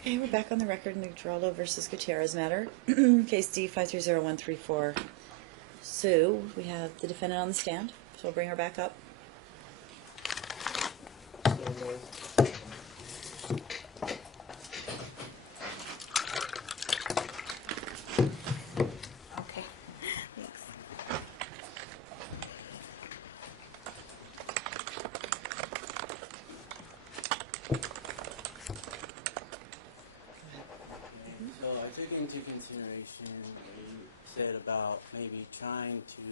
Okay, we're back on the record in the Geraldo versus Gutierrez matter. Case D-530134. Sue, we have the defendant on the stand, so we'll bring her back up. Okay. Thanks. So I took into consideration what you said about maybe trying to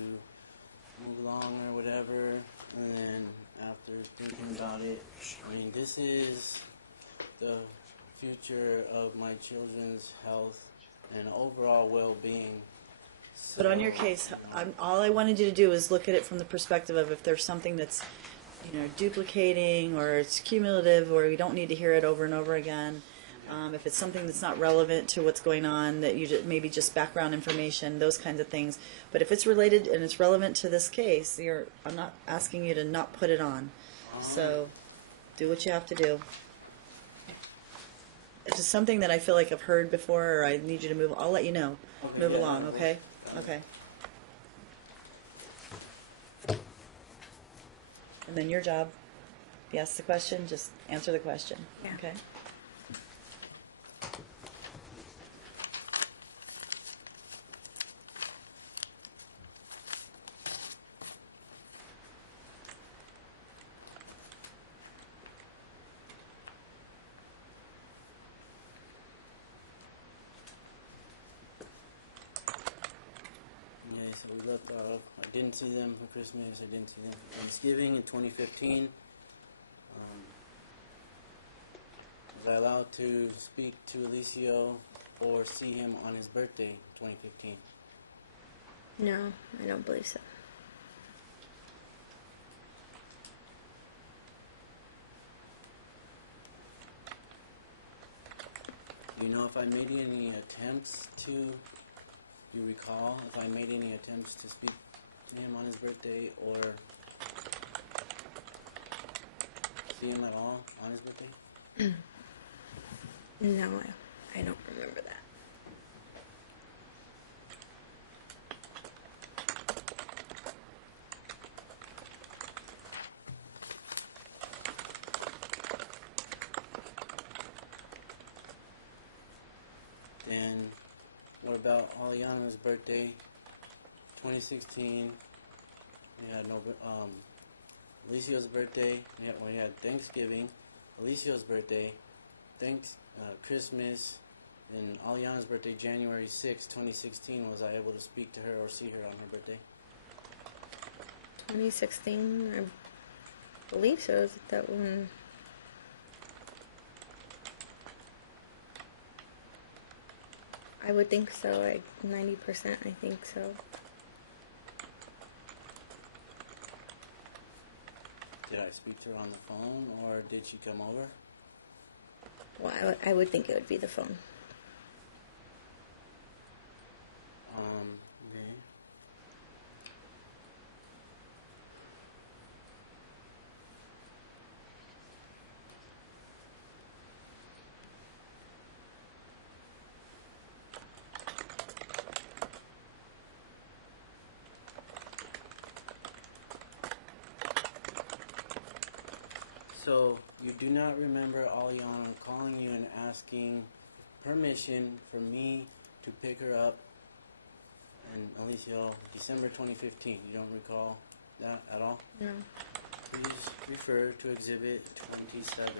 move along or whatever, and then after thinking about it, I mean, this is the future of my children's health and overall well-being. But on your case, all I wanted you to do is look at it from the perspective of if there's something that's, duplicating or it's cumulative or we don't need to hear it over and over again. If it's something that's not relevant to what's going on, that you maybe just background information, those kinds of things. But if it's related and it's relevant to this case, I'm not asking you to not put it on. So do what you have to do. It's just something that I feel like I've heard before, or I need you to move. I'll let you know. Okay, Move yeah, along, that okay? works. Okay. And then your job, if you ask the question, just answer the question. Yeah. Okay? Yeah, so we left off. I didn't see them for Christmas. I didn't see them for Thanksgiving in 2015. Was I allowed to speak to Alicio or see him on his birthday, 2015? No, I don't believe so. Do you know if I made any attempts to, you recall, if I made any attempts to speak to him on his birthday or see him at all on his birthday? No, I don't remember that. And what about Aliana's birthday, 2016? We had Alicio's birthday. We had Thanksgiving, Alicio's birthday, Christmas, and Aliana's birthday, January 6, 2016. Was I able to speak to her or see her on her birthday? 2016, I believe so. Is it that one? I would think so. Like 90%, I think so. Did I speak to her on the phone or did she come over? Well, I would think it would be the phone. Okay. So, you do not remember Aliana calling you and asking permission for me to pick her up in Alicio, December 2015. You don't recall that at all? No. Please refer to Exhibit 27.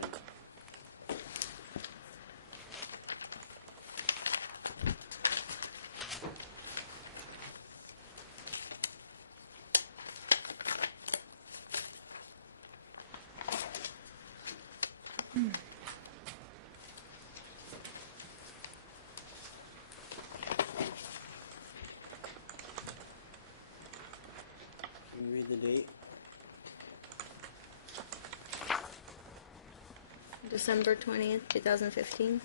Can you read the date? December 20th, 2015.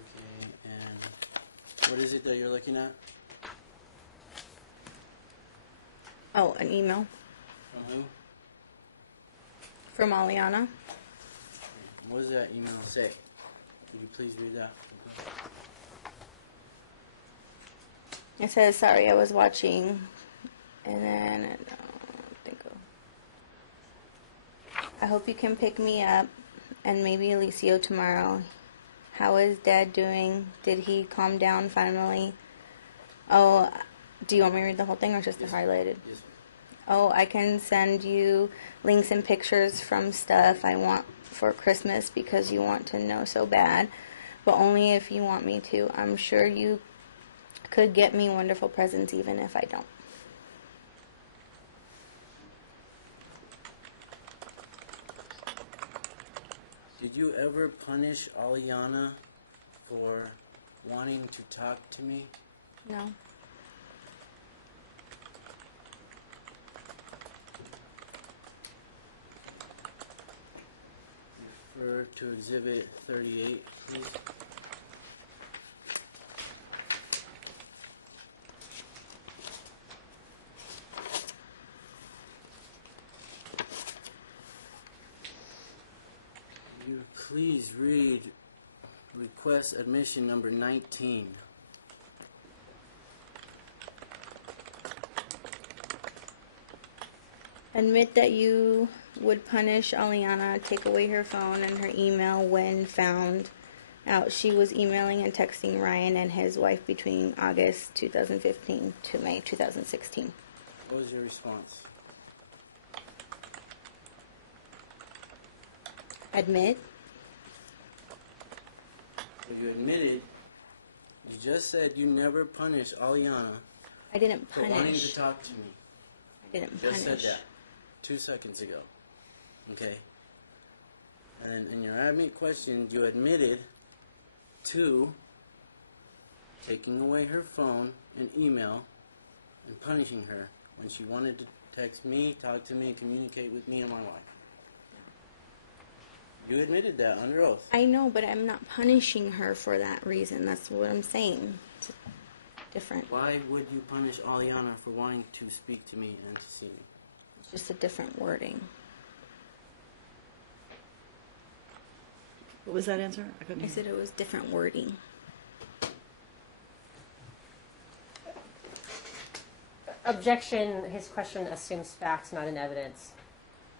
Okay, and what is it that you're looking at? Oh, an email From who? from Aliana. What does that email say? Could you please read that? It says, sorry, I was watching, and then I hope you can pick me up, and maybe Alicio tomorrow. How is Dad doing? Did he calm down finally? Oh, do you want me to read the whole thing or just the highlighted? Yes. Oh, I can send you links and pictures from stuff I want for Christmas because you want to know so bad, but only if you want me to. I'm sure you could get me wonderful presents even if I don't. Did you ever punish Aliana for wanting to talk to me? No. Refer to Exhibit 38, please. You please read request admission number 19. Admit that you would punish Aliana, take away her phone and her email when found out she was emailing and texting Ryan and his wife between August 2015 to May 2016. What was your response? Admit. Well, you admitted, you just said you never punished Aliana I didn't for wanting punish. to talk to me. I didn't You just punish. said that 2 seconds ago. Okay? And then in your admit question, you admitted to taking away her phone and email and punishing her when she wanted to text me, talk to me, communicate with me and my wife. You admitted that under oath. I know, but I'm not punishing her for that reason. That's what I'm saying. It's different. Why would you punish Aliana for wanting to speak to me and to see me? It's just a different wording. What was that answer? I couldn't I hear. said it was different wording. Objection, his question assumes facts, not in evidence.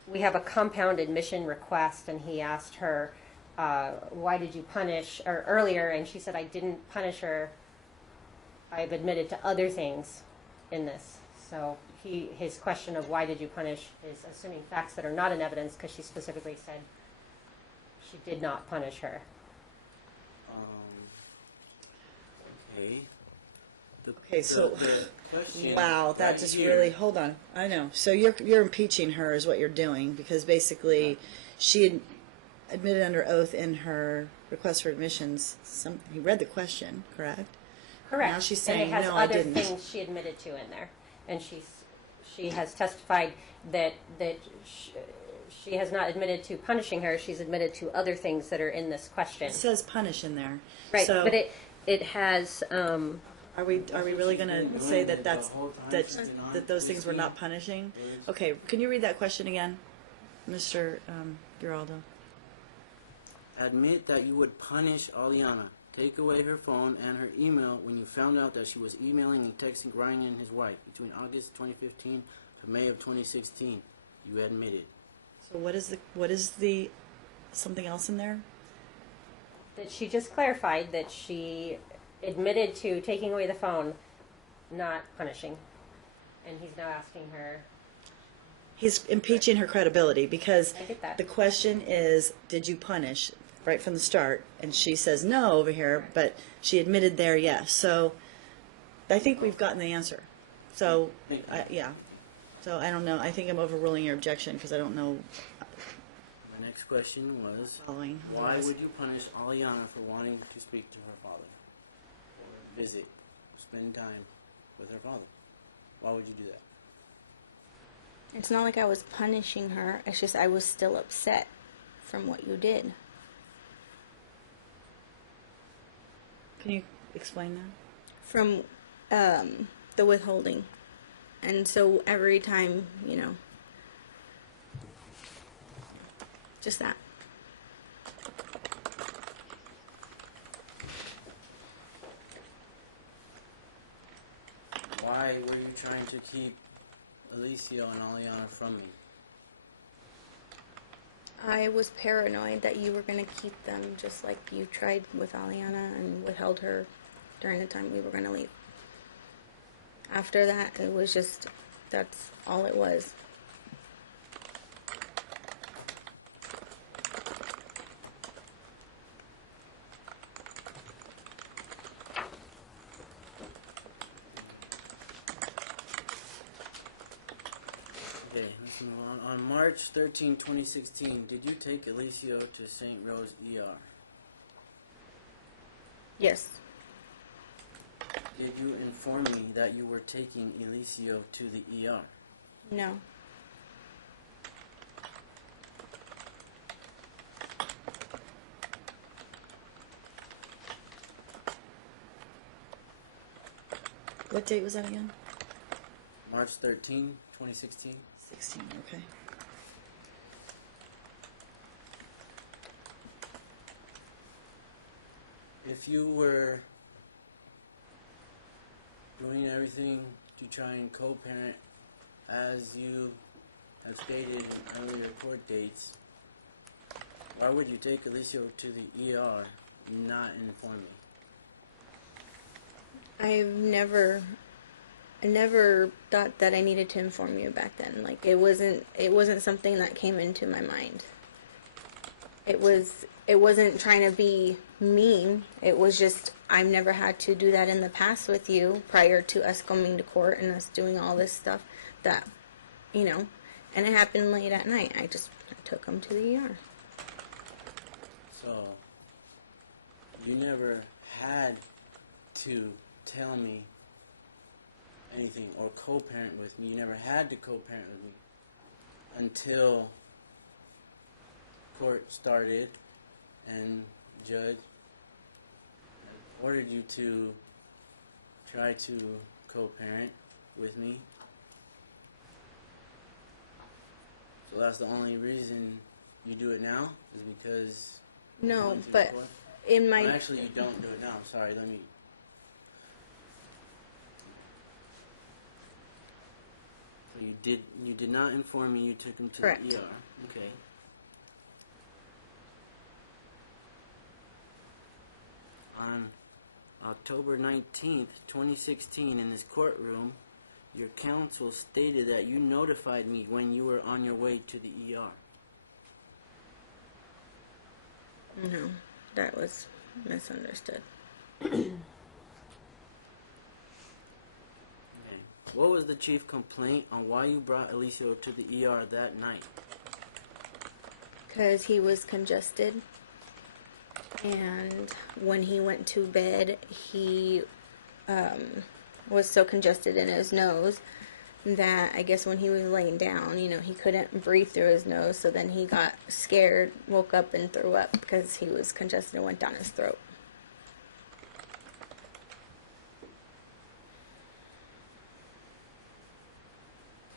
We have a compound admission request, and he asked her, why did you punish, or earlier, and she said, I didn't punish her. I've admitted to other things in this. So his question of why did you punish is assuming facts that are not in evidence, because she specifically said she did not punish her. Okay. Okay, so question wow, that right just here- really hold on. I know. So you're impeaching her is what you're doing because basically she had admitted under oath in her request for admissions. He read the question, correct? Correct. Now she's and saying, it has "No, I other didn't." things she admitted to in there, and she has testified that she has not admitted to punishing her. She's admitted to other things that are in this question. It says punish in there. Right, So but it has. are we really going to say that The whole time that she's been on that those things were whiskey. not punishing? Okay, can you read that question again, Mr. Geraldo? Admit that you would punish Aliana. Take away her phone and her email when you found out that she was emailing and texting Ryan and his wife between August 2015 to May of 2016. You admitted. So what is the something else in there? That she just clarified that she admitted to taking away the phone, not punishing, and he's now asking her. He's impeaching her credibility because I get that. the question is, did you punish right from the start? And she says no over here, but she admitted there yes. So I think we've gotten the answer. So yeah. So I don't know. I think I'm overruling your objection because I don't know. My next question was, Following. why Otherwise- would you punish Aliana for wanting to speak to her father? Or visit, spend time with her father? Why would you do that? It's not like I was punishing her. It's just I was still upset from what you did. Can you explain that? From the withholding. And so every time, just that. trying to keep Alicio and Aliana from me? I was paranoid that you were going to keep them just like you tried with Aliana and withheld her during the time we were going to leave. After that, it was just, that's all it was. Okay, let's move on. On March 13, 2016, did you take Alicio to St. Rose ER? Yes. Did you inform me that you were taking Alicio to the ER? No. What date was that again? March 13, 2016. 16, okay. If you were doing everything to try and co-parent as you have stated in earlier court dates, why would you take Alicio to the ER and not inform me? I never thought that I needed to inform you back then. Like it wasn't something that came into my mind. It wasn't trying to be mean. It was just I've never had to do that in the past with you prior to us coming to court and us doing all this stuff that, and it happened late at night. I took him to the ER. So, you never had to tell me anything or co-parent with me. You never had to co-parent with me until court started and judge ordered you to try to co-parent with me. So that's the only reason you do it now is because you No, went through but court? in my Well, actually, you don't do it now. Sorry, let me. So you did not inform me you took him to Correct. the ER. Okay. On October 19th, 2016, in this courtroom, your counsel stated that you notified me when you were on your way to the ER. No, that was misunderstood. Okay. What was the chief complaint on why you brought Alicio to the ER that night? Because he was congested, and when he went to bed, he was so congested in his nose that I guess when he was laying down, he couldn't breathe through his nose, so then he got scared, woke up, and threw up because he was congested and went down his throat.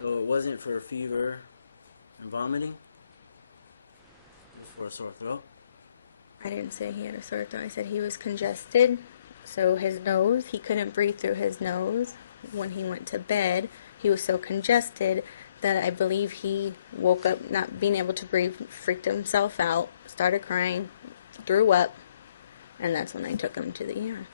So it wasn't for fever and vomiting? It was for a sore throat? I didn't say he had a sore throat. I said he was congested, so his nose, he couldn't breathe through his nose. When he went to bed, he was so congested that I believe he woke up not being able to breathe, freaked himself out, started crying, threw up, and that's when I took him to the ER.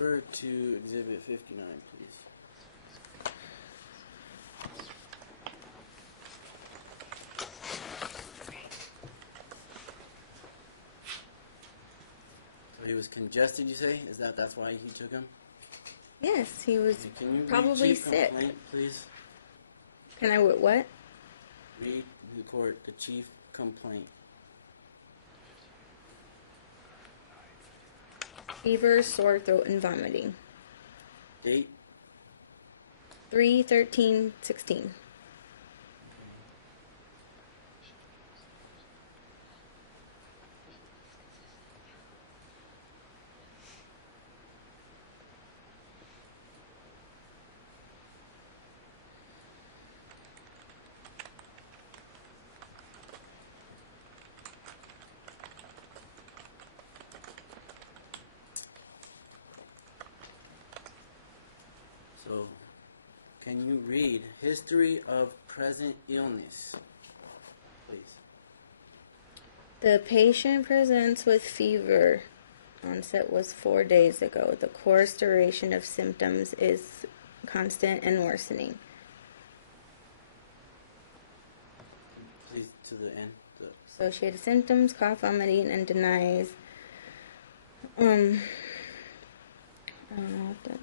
Refer to Exhibit 59, please. So he was congested, you say? That's why you took him? Yes, he was Can you probably read chief sick. complaint, please? Can I what? Read the court the chief complaint. Fever, sore throat, and vomiting. Date? 3, 13, 16. So, can you read history of present illness, please? The patient presents with fever. Onset was 4 days ago. The course duration of symptoms is constant and worsening. Please, to the end. Associated symptoms, cough, vomiting, and denies. I don't know what the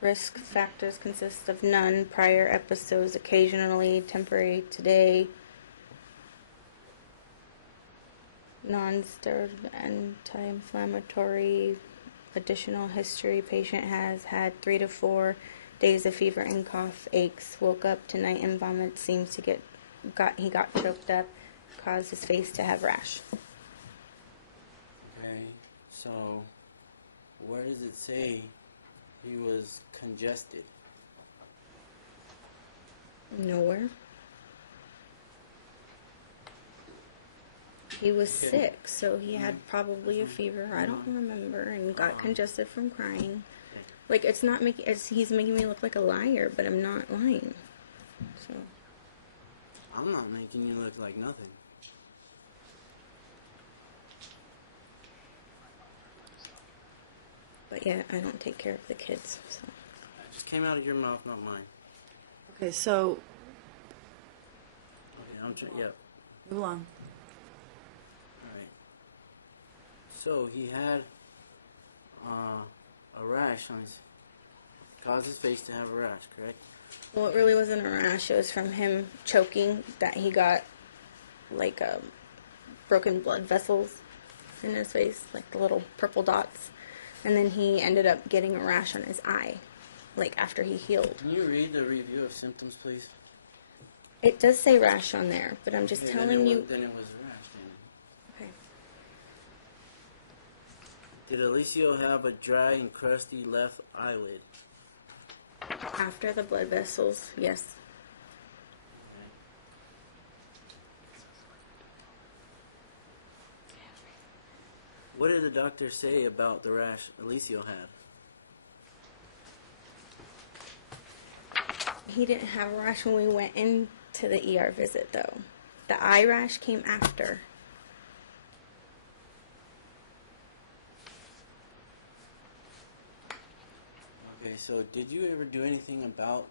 risk factors consist of none. Prior episodes, occasionally, temporary today. Non-steroidal anti-inflammatory. Additional history. Patient has had 3 to 4 days of fever and cough, aches. Woke up tonight and vomit. Seems to he got choked up. Caused his face to have rash. Okay, so where does it say he was congested? Nowhere. He was Okay. sick, so he had probably a fever. I don't remember, and got congested from crying. Like, it's not making. He's making me look like a liar, but I'm not lying. So. I'm not making you look like nothing. But yeah, I don't take care of the kids. So. It just came out of your mouth, not mine. Okay, so Okay, yep. move along. Alright. So he had a rash on his, caused his face to have a rash, correct? Well, it really wasn't a rash. It was from him choking that he got, like, broken blood vessels in his face, like the little purple dots. And then he ended up getting a rash on his eye, like, after he healed. Can you read the review of symptoms, please? It does say rash on there, but I'm just Okay, telling you. Then it was a rash, then. Okay. Did Alicio have a dry and crusty left eyelid? After the blood vessels, yes. What did the doctor say about the rash Alicio had? He didn't have a rash when we went into the ER visit, though. The eye rash came after. Okay, so did you ever do anything about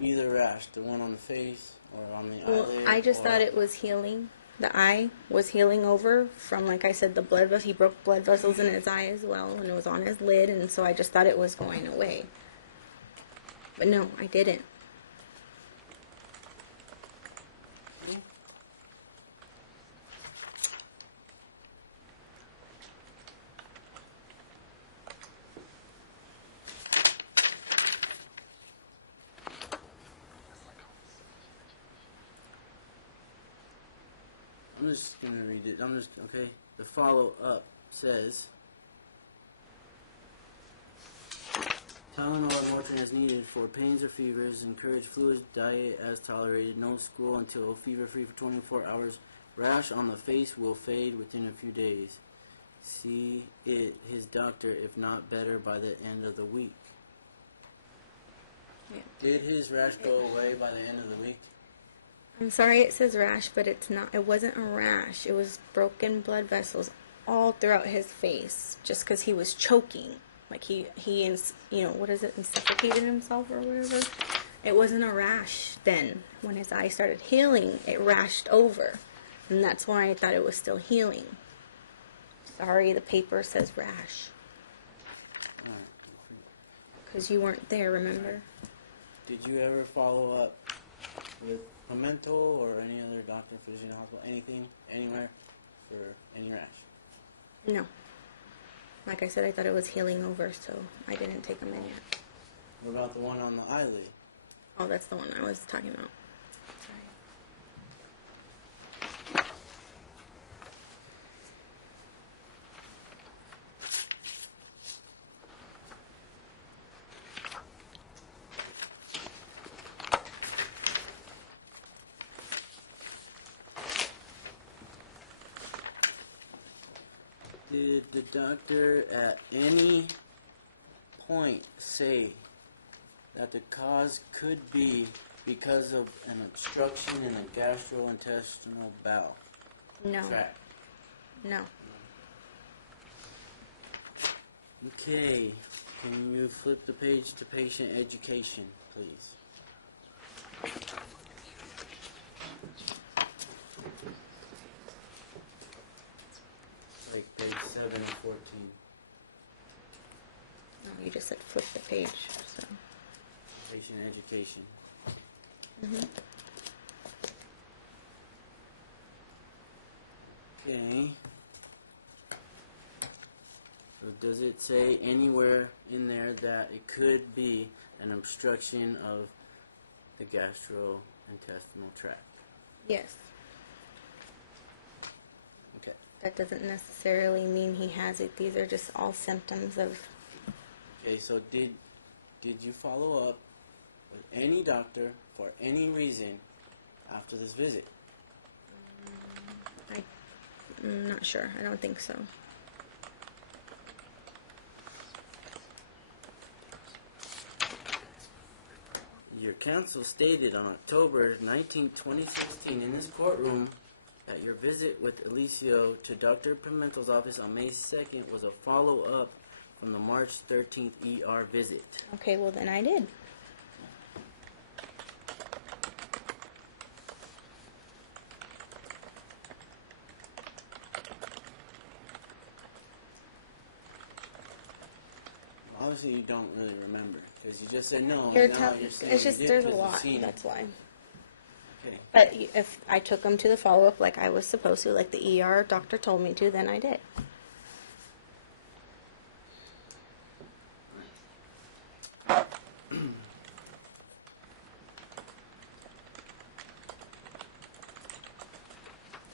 either rash, the one on the face or on the Well, eyelid? I just thought it was healing. The eye was healing over from, like I said, the blood vessels. He broke blood vessels in his eye as well, and it was on his lid, and so I just thought it was going away. But no, I didn't. Okay. I'm just gonna read it. Okay. The follow-up says, Tylenol or Motrin as needed for pains or fevers. Encourage fluid diet as tolerated. No school until fever-free for 24 hours. Rash on the face will fade within a few days. See his doctor if not better by the end of the week. Yeah. Did his rash go away by the end of the week? I'm sorry it says rash, but it's not. It wasn't a rash. It was broken blood vessels all throughout his face, just because he was choking. Like he what is it, and suffocated himself or whatever. It wasn't a rash then. When his eye started healing, it rashed over. And that's why I thought it was still healing. Sorry, the paper says rash. Alright. Because you weren't there, remember? Did you ever follow up with Memento or any other doctor, physician, hospital, anything, anywhere for any rash? No. Like I said, I thought it was healing over, so I didn't take him in yet. What about the one on the eyelid? Oh, that's the one I was talking about. Did the doctor at any point say that the cause could be because of an obstruction in the gastrointestinal bowel No. tract? No. Okay, can you flip the page to patient education, please? Like page 7 and 14. No, you just said flip the page. So. Patient education. Okay. So does it say anywhere in there that it could be an obstruction of the gastrointestinal tract? Yes. Okay. That doesn't necessarily mean he has it. These are just all symptoms of. Okay, so did you follow up with any doctor for any reason after this visit? I'm not sure. I don't think so. Your counsel stated on October 19, 2016 in this courtroom that your visit with Alicio to Dr. Pimentel's office on May 2nd was a follow-up from the March 13th ER visit. Okay, well then I did. Obviously you don't really remember because you just said no. You're Now tough. you're saying It's just you did there's a 'cause you've lot. seen it. That's why. Okay. But if I took him to the follow up like I was supposed to, like the ER doctor told me to, then I did.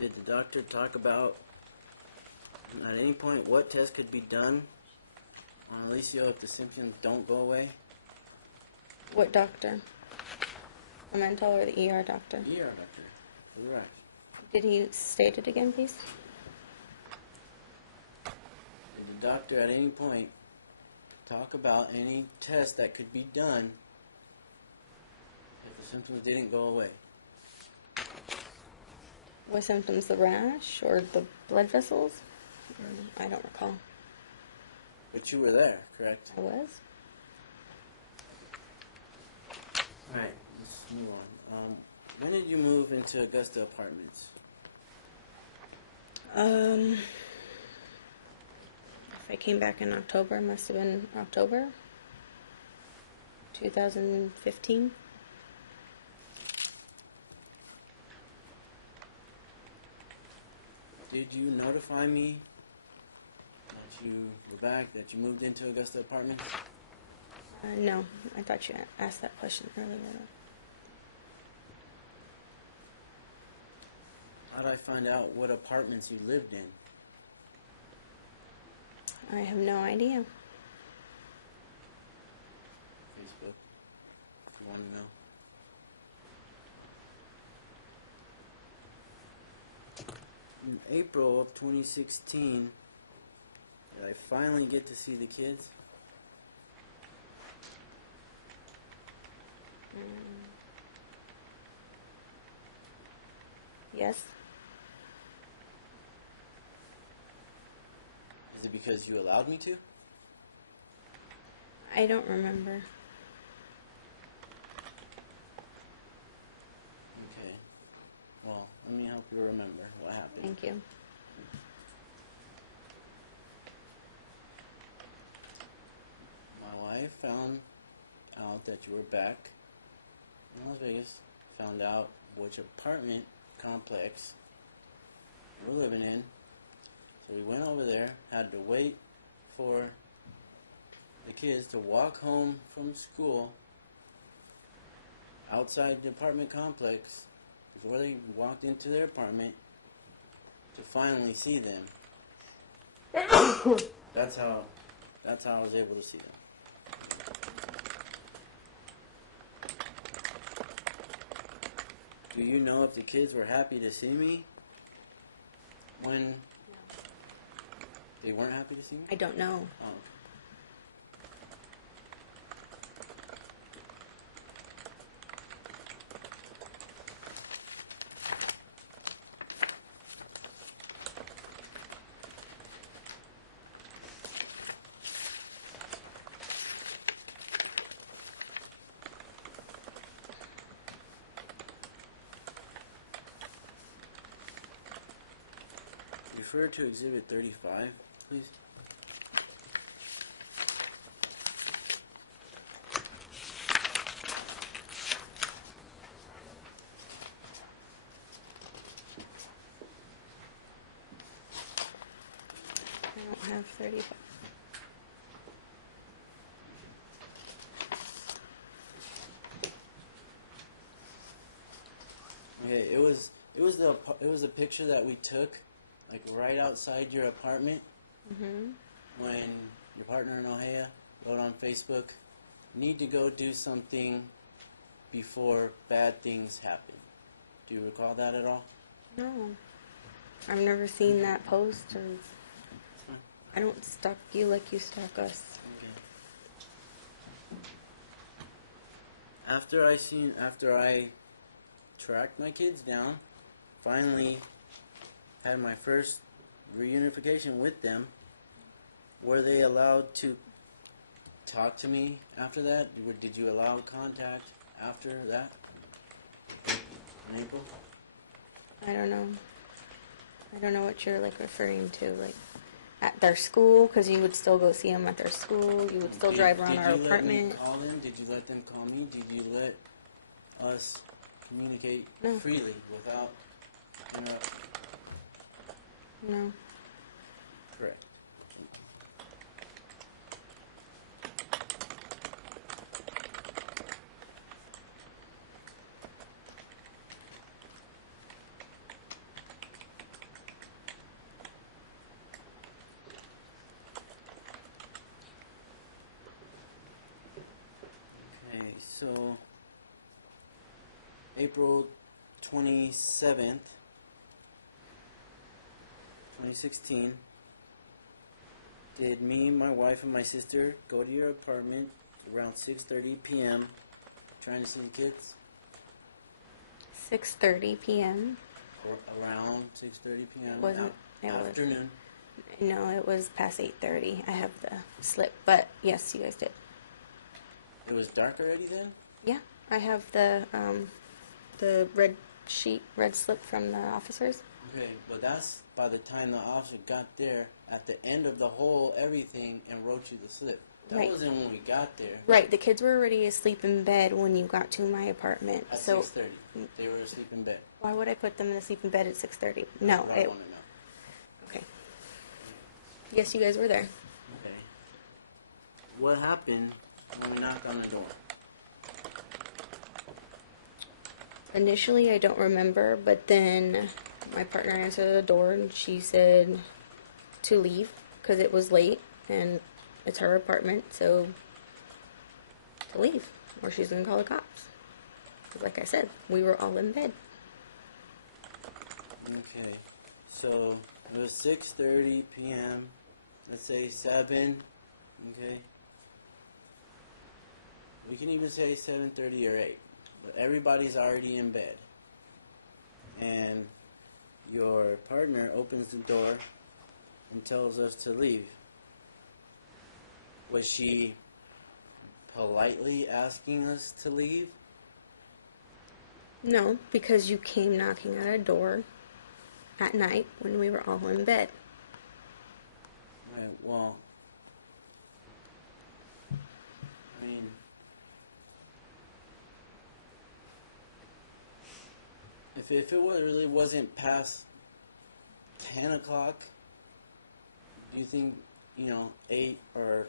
Did the doctor talk about at any point what test could be done on Alicio if the symptoms don't go away? What doctor? A mental or the ER doctor? ER doctor. Correct. Did he state it again, please? Did the doctor at any point talk about any test that could be done if the symptoms didn't go away? What symptoms? The rash or the blood vessels? I don't recall. But you were there, correct? I was. Alright, let's move on. When did you move into Augusta Apartments? If I came back in October, must have been October 2015. Did you notify me that you were back, that you moved into Augusta Apartments? No, I thought you asked that question earlier. How did I find out what apartments you lived in? I have no idea. Facebook, if you want to know. In April of 2016, did I finally get to see the kids? Yes. Is it because you allowed me to? I don't remember. Okay. Well, let me help you remember what happened. Thank you. My wife found out that you were back in Las Vegas, found out which apartment complex you were living in. So we went over there, had to wait for the kids to walk home from school outside the apartment complex before they walked into their apartment to finally see them. That's how I was able to see them. Do you know if the kids were happy to see me when they weren't happy to see me? I don't know. Oh. Refer to Exhibit 35, please. I don't have 35. Okay, it was a picture that we took, like right outside your apartment, when your partner in Ohio wrote on Facebook, "Need to go do something before bad things happen." Do you recall that at all? No. I've never seen that post, or I don't stalk you like you stalk us. Okay. After I tracked my kids down, finally had my first reunification with them, were they allowed to talk to me after that? Did you allow contact after that? In April? I don't know. I don't know what you're like referring to, like at their school, because you would still go see them at their school. You would still drive around our apartment. Did you let me call them? Did you let them call me? Did you let us communicate No. freely without interruption? No. Correct. Okay, so April 27th, 2016, did me, my wife, and my sister go to your apartment around 6:30 p.m. trying to see the kids? 6:30 p.m. Or around 6:30 p.m. Wasn't it? Was Afternoon. no, it was past 8:30. I have the slip, but yes, you guys did. It was dark already then? Yeah, I have the red slip from the officers. Okay, but that's by the time the officer got there at the end of the whole everything and wrote you the slip. That Right. wasn't when we got there. Right, the kids were already asleep in bed when you got to my apartment. At So 6:30. They were asleep in bed. why would I put them to sleep in bed at 6:30? That's No, what I want to know. okay. Yes, you guys were there. Okay. What happened when we knocked on the door? Initially, I don't remember, but then my partner answered the door and she said to leave because it was late and it's her apartment, so to leave or she's gonna call the cops. 'Cause like I said, we were all in bed. Okay. So it was 6:30 p.m. Let's say 7. Okay. We can even say 7:30 or 8. But everybody's already in bed. And your partner opens the door and tells us to leave. Was she politely asking us to leave? No, because you came knocking at a door at night when we were all in bed. Right, well, I mean, if it really wasn't past 10 o'clock, do you think, 8 or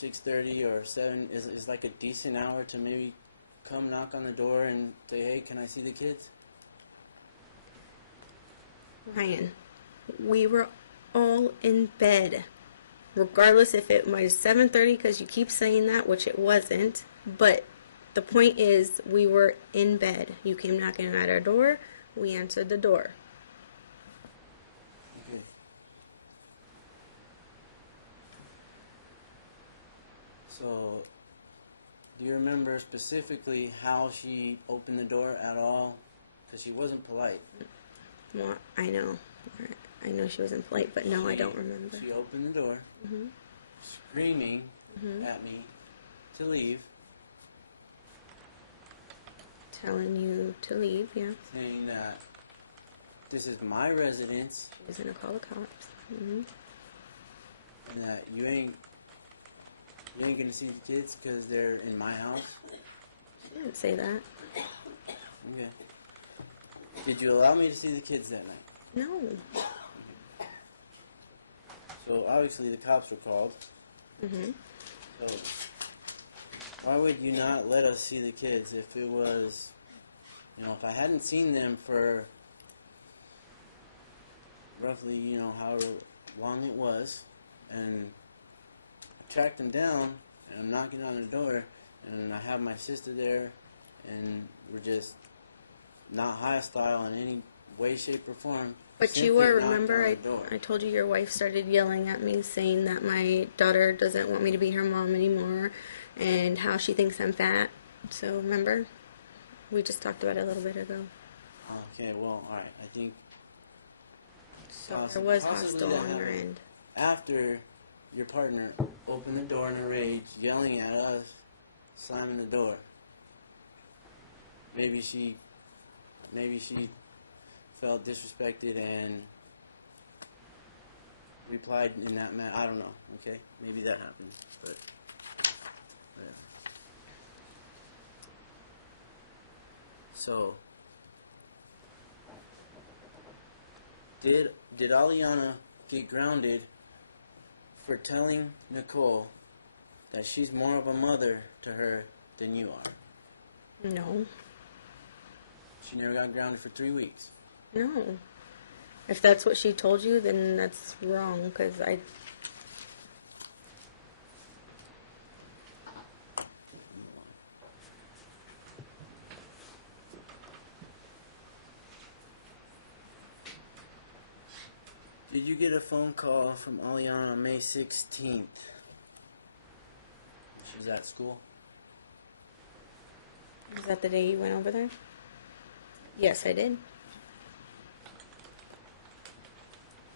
6:30 or 7 is like a decent hour to maybe come knock on the door and say, hey, can I see the kids? Ryan, we were all in bed. Regardless if it was 7:30, because you keep saying that, which it wasn't. But the point is, we were in bed. You came knocking at our door. We answered the door. Okay. So, do you remember specifically how she opened the door at all? Because she wasn't polite. Well, I know. I know she wasn't polite, but no, I don't remember. She opened the door, screaming at me to leave, Telling you to leave, yeah. saying that this is my residence She was gonna call the cops. and that you ain't gonna see the kids because they're in my house. She didn't say that. Okay. Did you allow me to see the kids that night? No. So obviously the cops were called. So why would you not let us see the kids if it was, if I hadn't seen them for roughly, however long it was, and I tracked them down, and I'm knocking on the door, and I have my sister there, and we're just not hostile in any way, shape, or form. But you simply were, knocked remember, on the door. I told you your wife started yelling at me saying that my daughter doesn't want me to be her mom anymore and how she thinks I'm fat. So, remember? We just talked about it a little bit ago. Okay, well, alright, I think So, there was possibly hostile that on your happened end. after your partner opened the door in a rage, yelling at us, slamming the door. Maybe she felt disrespected and replied in that manner. I don't know. Okay, maybe that happened, but yeah. So, did Aliana get grounded for telling Nicole that she's more of a mother to her than you are? No. She never got grounded for 3 weeks. No. If that's what she told you, then that's wrong, because I... Did you get a phone call from Aliana on May 16th? She was at school? Was that the day you went over there? Yes, I did.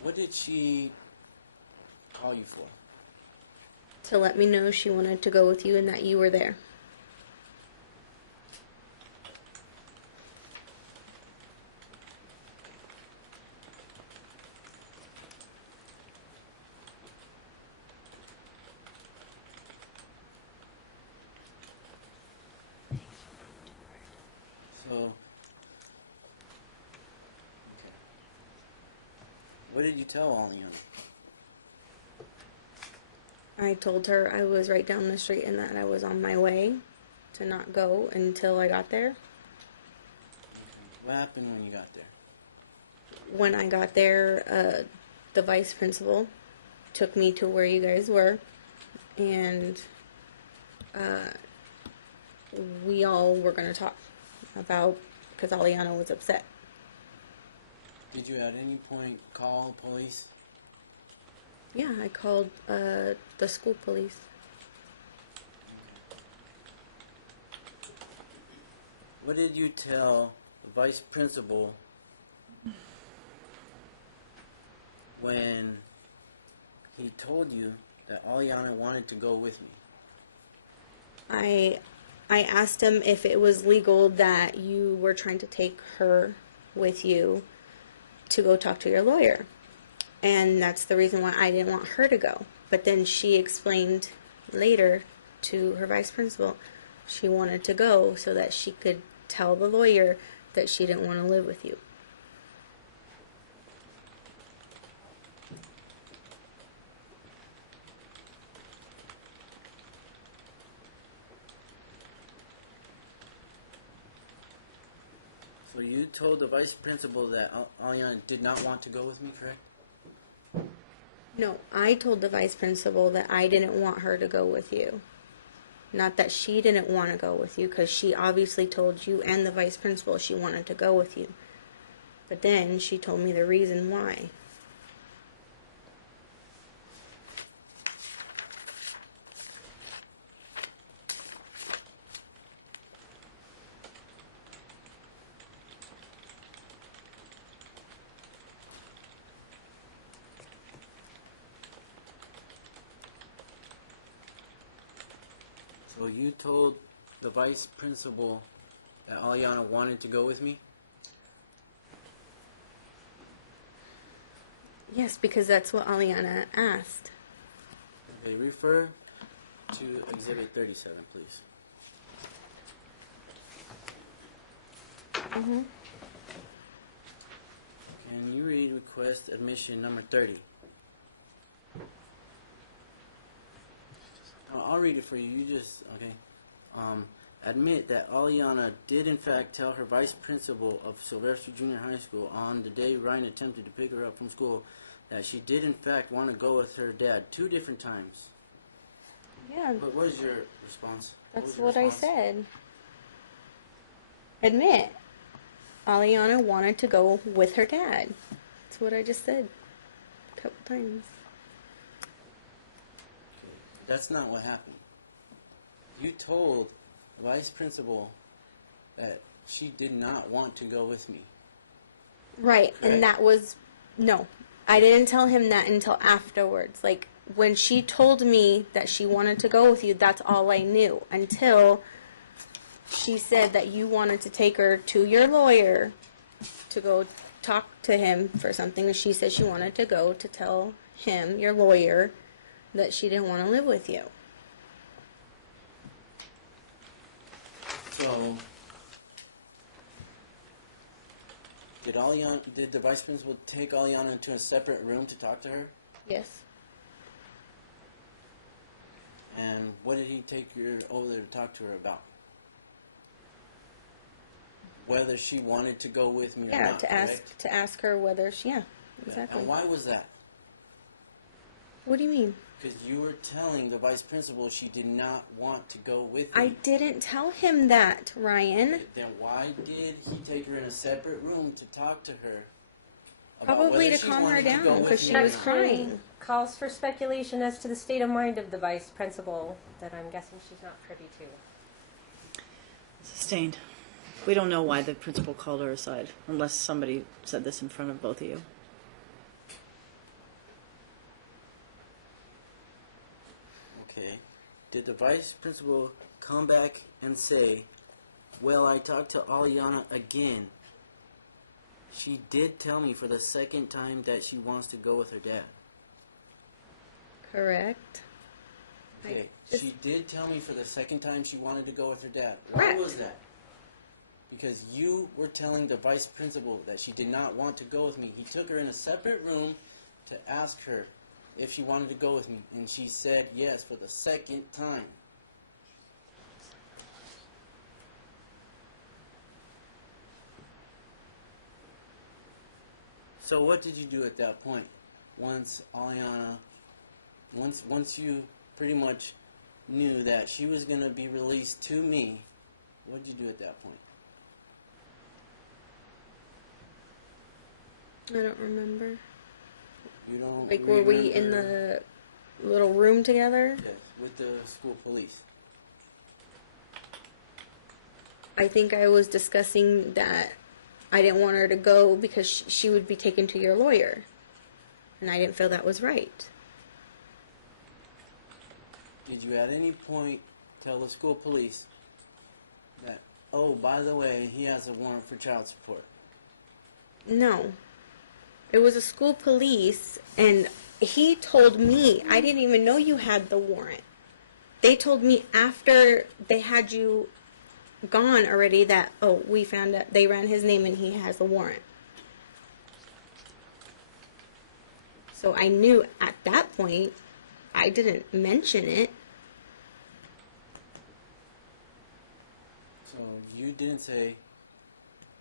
What did she call you for? To let me know she wanted to go with you and that you were there. So, what did you tell Aliana? I told her I was right down the street and that I was on my way to not go until I got there. What happened when you got there? When I got there, the vice principal took me to where you guys were, and we all were going to talk about, because Aliana was upset. Did you at any point call police? Yeah, I called the school police. What did you tell the vice principal when he told you that Aliana wanted to go with me? I asked him if it was legal that you were trying to take her with you to go talk to your lawyer. And that's the reason why I didn't want her to go. But then she explained later to her vice principal she wanted to go so that she could tell the lawyer that she didn't want to live with you. So you told the vice principal that Aliana did not want to go with me, correct? No, I told the vice principal that I didn't want her to go with you. Not that she didn't want to go with you, because she obviously told you and the vice principal she wanted to go with you. But then she told me the reason why. So you told the vice principal that Aliana wanted to go with me? Yes, because that's what Aliana asked. Okay, refer to Exhibit 37, please. Mm-hmm. Can you read request admission number 30? I'll read it for you. You just, okay. Admit that Aliana did in fact tell her vice principal of Sylvester Junior High School on the day Ryan attempted to pick her up from school that she did in fact want to go with her dad 2 different times. Yeah, What is your response? that's what I said. Admit, Aliana wanted to go with her dad. That's what I just said a couple times. That's not what happened. You told the vice principal that she did not want to go with me. Right, Correct. and that was, no, I didn't tell him that until afterwards. Like, when she told me that she wanted to go with you, that's all I knew. Until she said that you wanted to take her to your lawyer to go talk to him for something. And she said she wanted to go to tell him, your lawyer, that she didn't want to live with you. So, did the vice principal take Aliana into a separate room to talk to her? Yes. And what did he take her over there to talk to her about? Whether she wanted to go with me or Yeah, not, to correct? ask her whether she, yeah, Yeah. exactly. And why was that? What do you mean? Because you were telling the vice principal she did not want to go with I me. didn't tell him that, Ryan. Then why did he take her in a separate room to talk to her? About Probably whether to she calm her wanted to down, go with 'cause she me or was not? crying. Calls for speculation as to the state of mind of the vice principal that I'm guessing she's not privy to. Sustained. We don't know why the principal called her aside, unless somebody said this in front of both of you. Okay. Did the vice principal come back and say, well, I talked to Aliana again. She did tell me for the second time that she wants to go with her dad. Correct. Okay. just- She did tell me for the second time she wanted to go with her dad. Correct. Why was that? Because you were telling the vice principal that she did not want to go with me. He took her in a separate room to ask her if she wanted to go with me, and she said yes for the second time. So what did you do at that point? Once Aliana, once you pretty much knew that she was going to be released to me, what did you do at that point? I don't remember. You don't Like, were we in remember- the little room together? Yes, with the school police. I think I was discussing that I didn't want her to go because she would be taken to your lawyer. And I didn't feel that was right. Did you at any point tell the school police that, oh, by the way, he has a warrant for child support? No. It was a school police, and he told me, I didn't even know you had the warrant. They told me after they had you gone already that, oh, we found out they ran his name and he has the warrant. So I knew at that point, I didn't mention it. So you didn't say,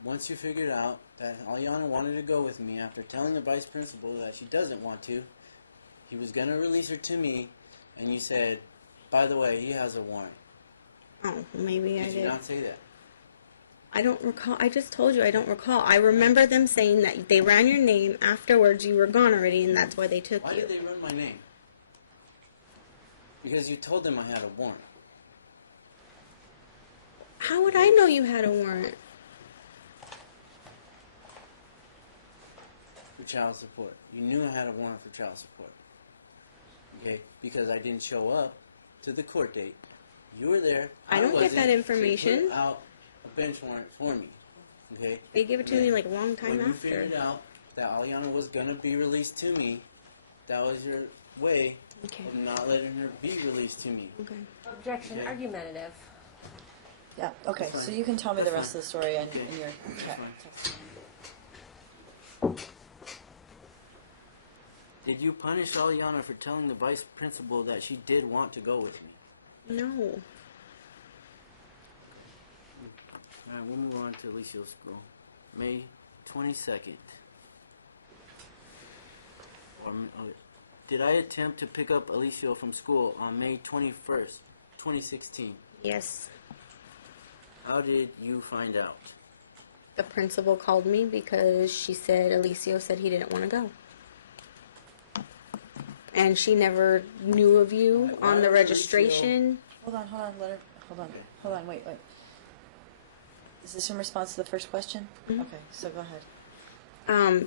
once you figured out that Aliana wanted to go with me after telling the vice principal that she doesn't want to, he was going to release her to me, and you said, by the way, he has a warrant. Oh, maybe I Did you did. not say that? I don't recall. I just told you I don't recall. I remember them saying that they ran your name. Afterwards, you were gone already, and that's why they took Why you. did they run my name? Because you told them I had a warrant. How would I know you had a warrant? For child support. You knew I had a warrant for child support. Okay? Because I didn't show up to the court date. You were there. I don't get that wasn't. information. They put out a bench warrant for me. Okay? They gave it to me like a long time When you after. figured out that Aliana was going to be released to me, that was your way Okay. of not letting her be released to me. Okay. Objection, Okay. argumentative. Yeah, okay, That's so fine. you can tell me the That's rest fine. of the story in Okay. your That's chat. fine. Did you punish Aliana for telling the vice principal that she did want to go with me? No. Alright, we'll move on to Alicia's school. May 22nd. Did I attempt to pick up Alicia from school on May 21st, 2016? Yes. How did you find out? The principal called me because she said Alicio said he didn't want to go. And she never knew of you Why on the did registration. Hold on, let her, hold on, wait. Is this in response to the first question? Mhm. Okay, so go ahead.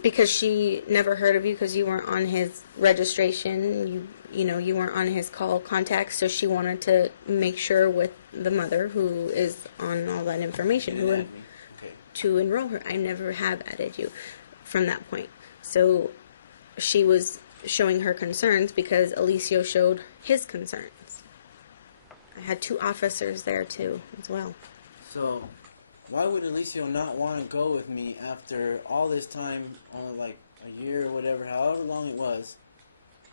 Because she never heard of you because you weren't on his registration. You weren't on his call contacts, so she wanted to make sure with the mother who is on all that information You didn't add me. Okay. to enroll her. I never have added you from that point. So she was showing her concerns because Alicio showed his concerns. I had 2 officers there too as well. So, why would Alicio not want to go with me after all this time, like a year or whatever, however long it was,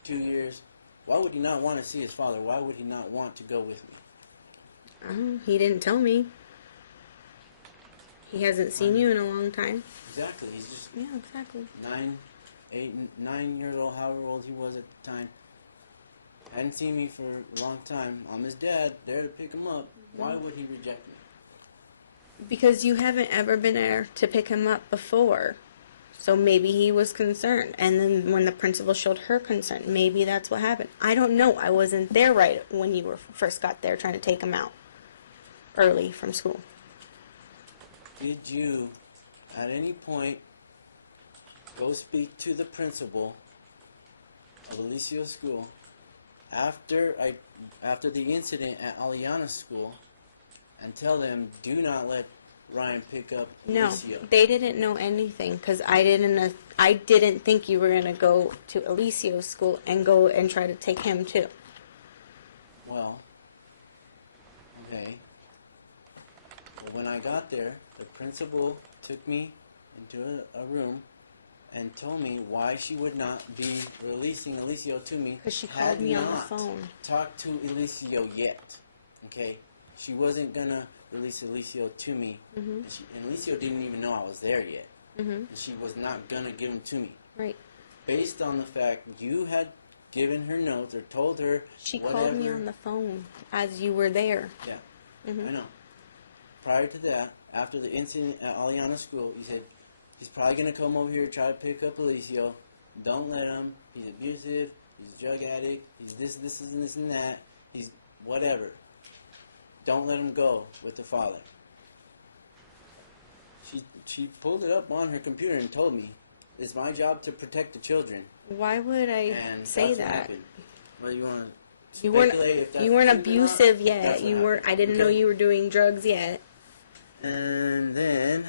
2 years? Why would he not want to see his father? Why would he not want to go with me? He didn't tell me. He hasn't seen you in a long time. Exactly. He's just Yeah, exactly. 9 years old, however old he was at the time. Hadn't seen me for a long time. I'm his dad, there to pick him up. Why would he reject me? Because you haven't ever been there to pick him up before. So maybe he was concerned. And then when the principal showed her concern, maybe that's what happened. I don't know. I wasn't there right when you first got there trying to take him out early from school. Did you, at any point, go speak to the principal of Alicio School after the incident at Aliana's school and tell them, do not let Ryan pick up No, Alicio? they didn't know anything because I didn't think you were going to go to Alicio's school and go and try to take him too. Well, okay. But when I got there, the principal took me into a room and told me why she would not be releasing Alicio to me. 'Cause she had called me on the not phone. talked to Alicio yet. Okay? She wasn't gonna release Alicio to me. Mhm. And Alicio didn't even know I was there yet. Mhm. And she was not gonna give him to me. Right. Based on the fact you had given her notes or told her She whatever. called me on the phone as you were there. Yeah. Mhm. I know. Prior to that, after the incident at Aliana's school, you said, he's probably going to come over here and try to pick up Alicio. Don't let him. He's abusive. He's a drug addict. He's this, and that. He's whatever. Don't let him go with the father. She pulled it up on her computer and told me, it's my job to protect the children. Why would I And say that's what that? happened. Well, you want to You weren't speculate if that's you weren't true or not? abusive yet. That's what You weren't. happened. I didn't know Okay? you were doing drugs yet. And then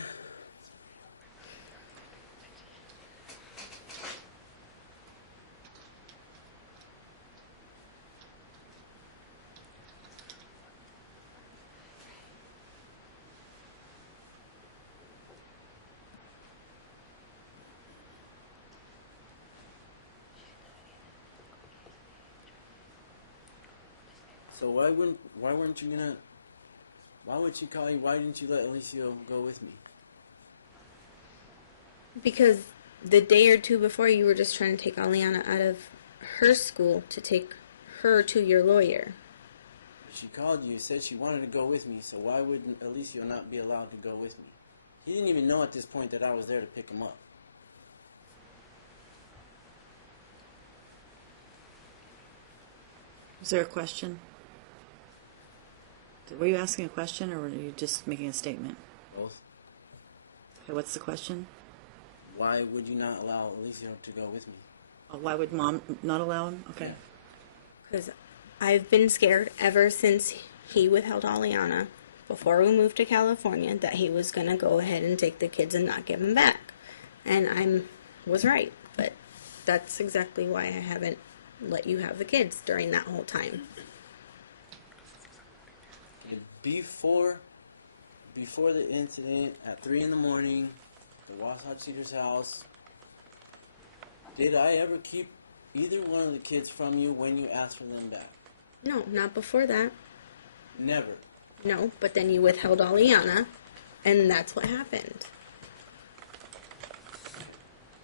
so why would she call you? Why didn't you let Alicio go with me? Because the day or two before, you were just trying to take Aliana out of her school to take her to your lawyer. She called you, said she wanted to go with me, so why wouldn't Alicia not be allowed to go with me? He didn't even know at this point that I was there to pick him up. Was there a question? Were you asking a question or were you just making a statement? Both. Okay, what's the question? Why would you not allow Alicia to go with me? Why would mom not allow him? Okay. Because I've been scared ever since he withheld Aliana before we moved to California that he was going to go ahead and take the kids and not give them back. And was right, but that's exactly why I haven't let you have the kids during that whole time. Before the incident, at 3 in the morning, the Wasatch Cedars house, did I ever keep either one of the kids from you when you asked for them back? No, not before that. Never. No, but then you withheld Aliana, and that's what happened.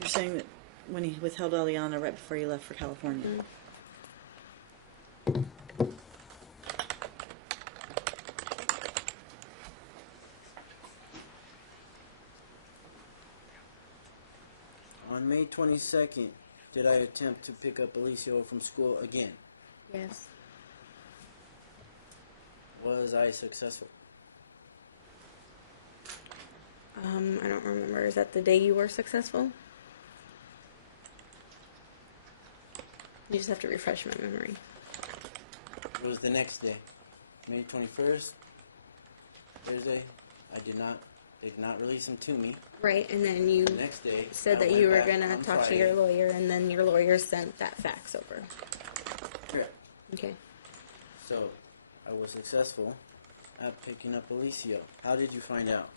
You're saying that when he withheld Aliana right before you left for California. Mm-hmm. On May 22nd, did I attempt to pick up Alicia from school again? Yes. Was I successful? I don't remember. Is that the day you were successful? You just have to refresh my memory. It was the next day, May 21st, Thursday. They did not release him to me. Right, and then you The next day, said I that went you were back going to on talk to Friday. your lawyer, and then your lawyer sent that fax over. Correct. Okay. So, I was successful at picking up Alicia. How did you find out?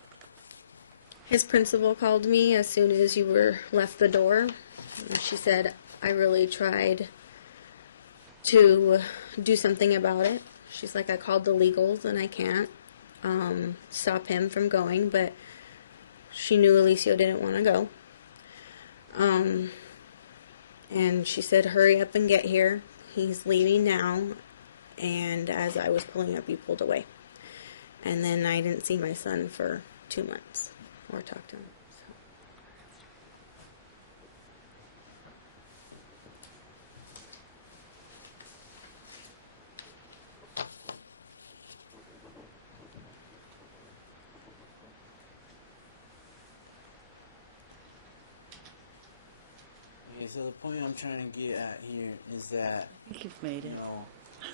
His principal called me as soon as you were left the door. And she said, I really tried to do something about it. She's like, I called the legals and I can't stop him from going, but she knew Alicia didn't want to go. And she said, hurry up and get here. He's leaving now. And as I was pulling up, you pulled away. And then I didn't see my son for 2 months or talk to him. Okay, so the point I'm trying to get at here is that, I think you've made you it. know,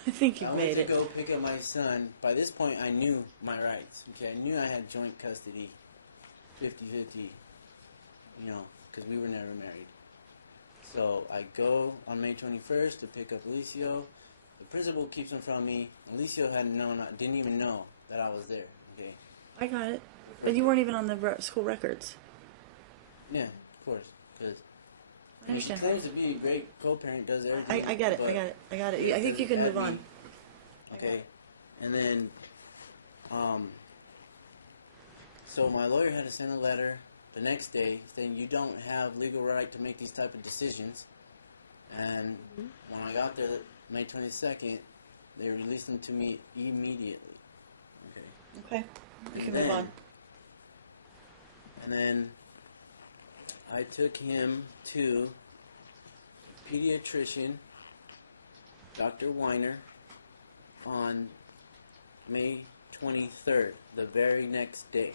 I think I you've went made to it. go pick up my son. By this point, I knew my rights. Okay, I knew I had joint custody, 50-50, you know, because we were never married. So I go on May 21st to pick up Alicia. The principal keeps him from me. Alicia didn't even know that I was there. Okay. I got it. But you weren't even on the school records. Yeah, of course, because I understand. He claims to be a great co-parent, does everything. I get it. but I got it. I got it. I think you can move on. Okay, and then, so my lawyer had to send a letter the next day saying you don't have legal right to make these type of decisions. And when I got there, May 22nd, they released them to me immediately. Okay. Okay. You can move on. And then I took him to pediatrician, Dr. Weiner, on May 23rd, the very next day.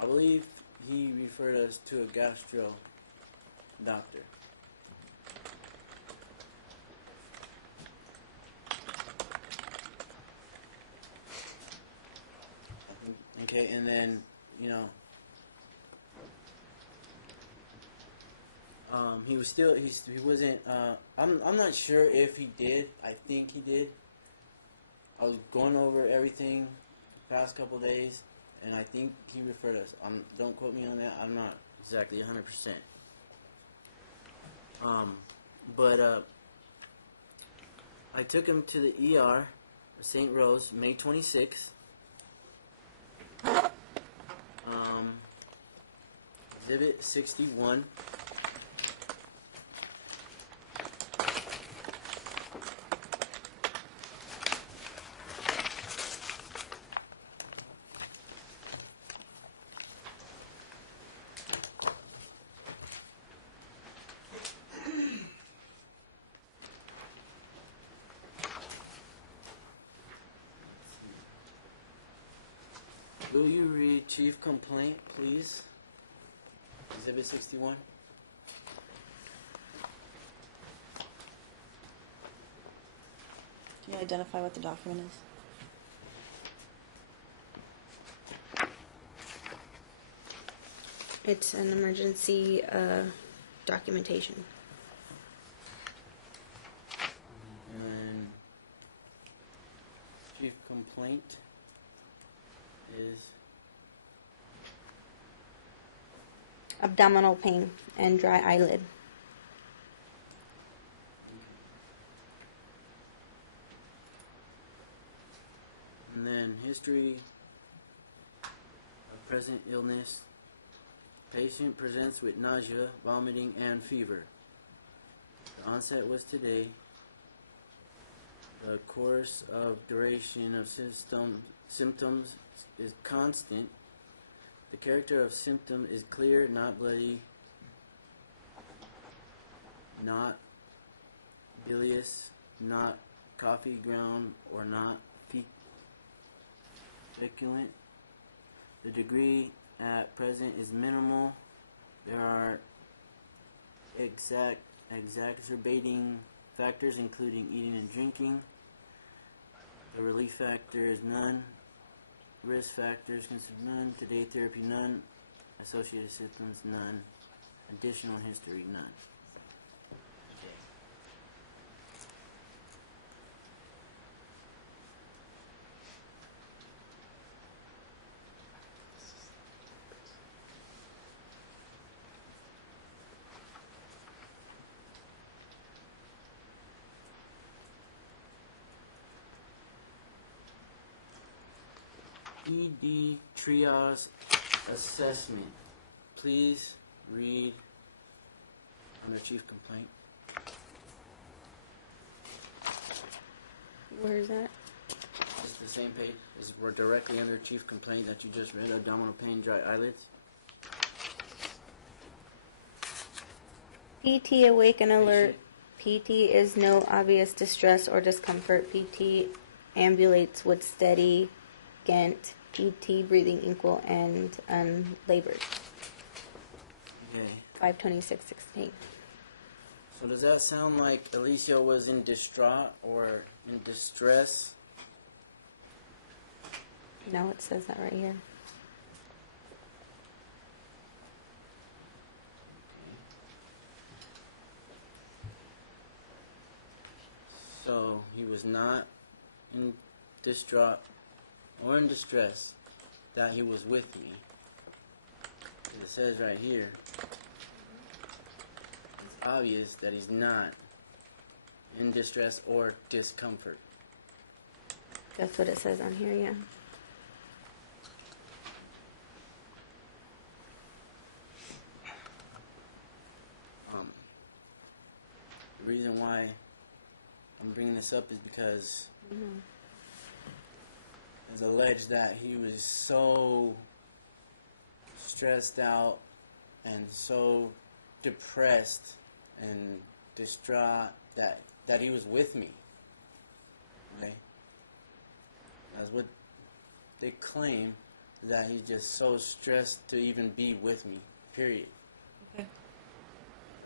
I believe he referred us to a gastro doctor. Okay, and then, you know, he was still, he wasn't, I'm not sure if he did. I think he did. I was going over everything the past couple days, and I think he referred us. Don't quote me on that. I'm not exactly 100%. But I took him to the ER St. Rose, May 26th. Exhibit 61. Will you read Chief Complaint, please? Exhibit 61. Can you identify what the document is? It's an emergency documentation. And Chief Complaint is Abdominal pain and dry eyelid. and then history of present illness. Patient presents with nausea, vomiting, and fever. The onset was today. The course of duration of symptoms is constant. The character of symptom is clear, not bloody, not bilious, not coffee ground, or not feculent. The degree at present is minimal. There are exacerbating factors including eating and drinking. The relief factor is none. Risk factors considered none. Today therapy none. Associated symptoms none. Additional history none. ED triage assessment. Please read under Chief Complaint. Where is that? It's the same page. We're directly under Chief Complaint that you just read. Abdominal pain, dry eyelids. PT awake and alert. PT is no obvious distress or discomfort. PT ambulates with steady Ghent. PT breathing equal and unlabored. Okay. 52616. So does that sound like Alicia was in distraught or in distress? No, it says that right here. So he was not in distraught or in distress, that he was with me. It says right here, it's obvious that he's not in distress or discomfort. That's what it says on here, yeah. The reason why I'm bringing this up is because it's alleged that he was so stressed out and so depressed and distraught that he was with me. Okay? That's what they claim, that he's just so stressed to even be with me, period. Okay.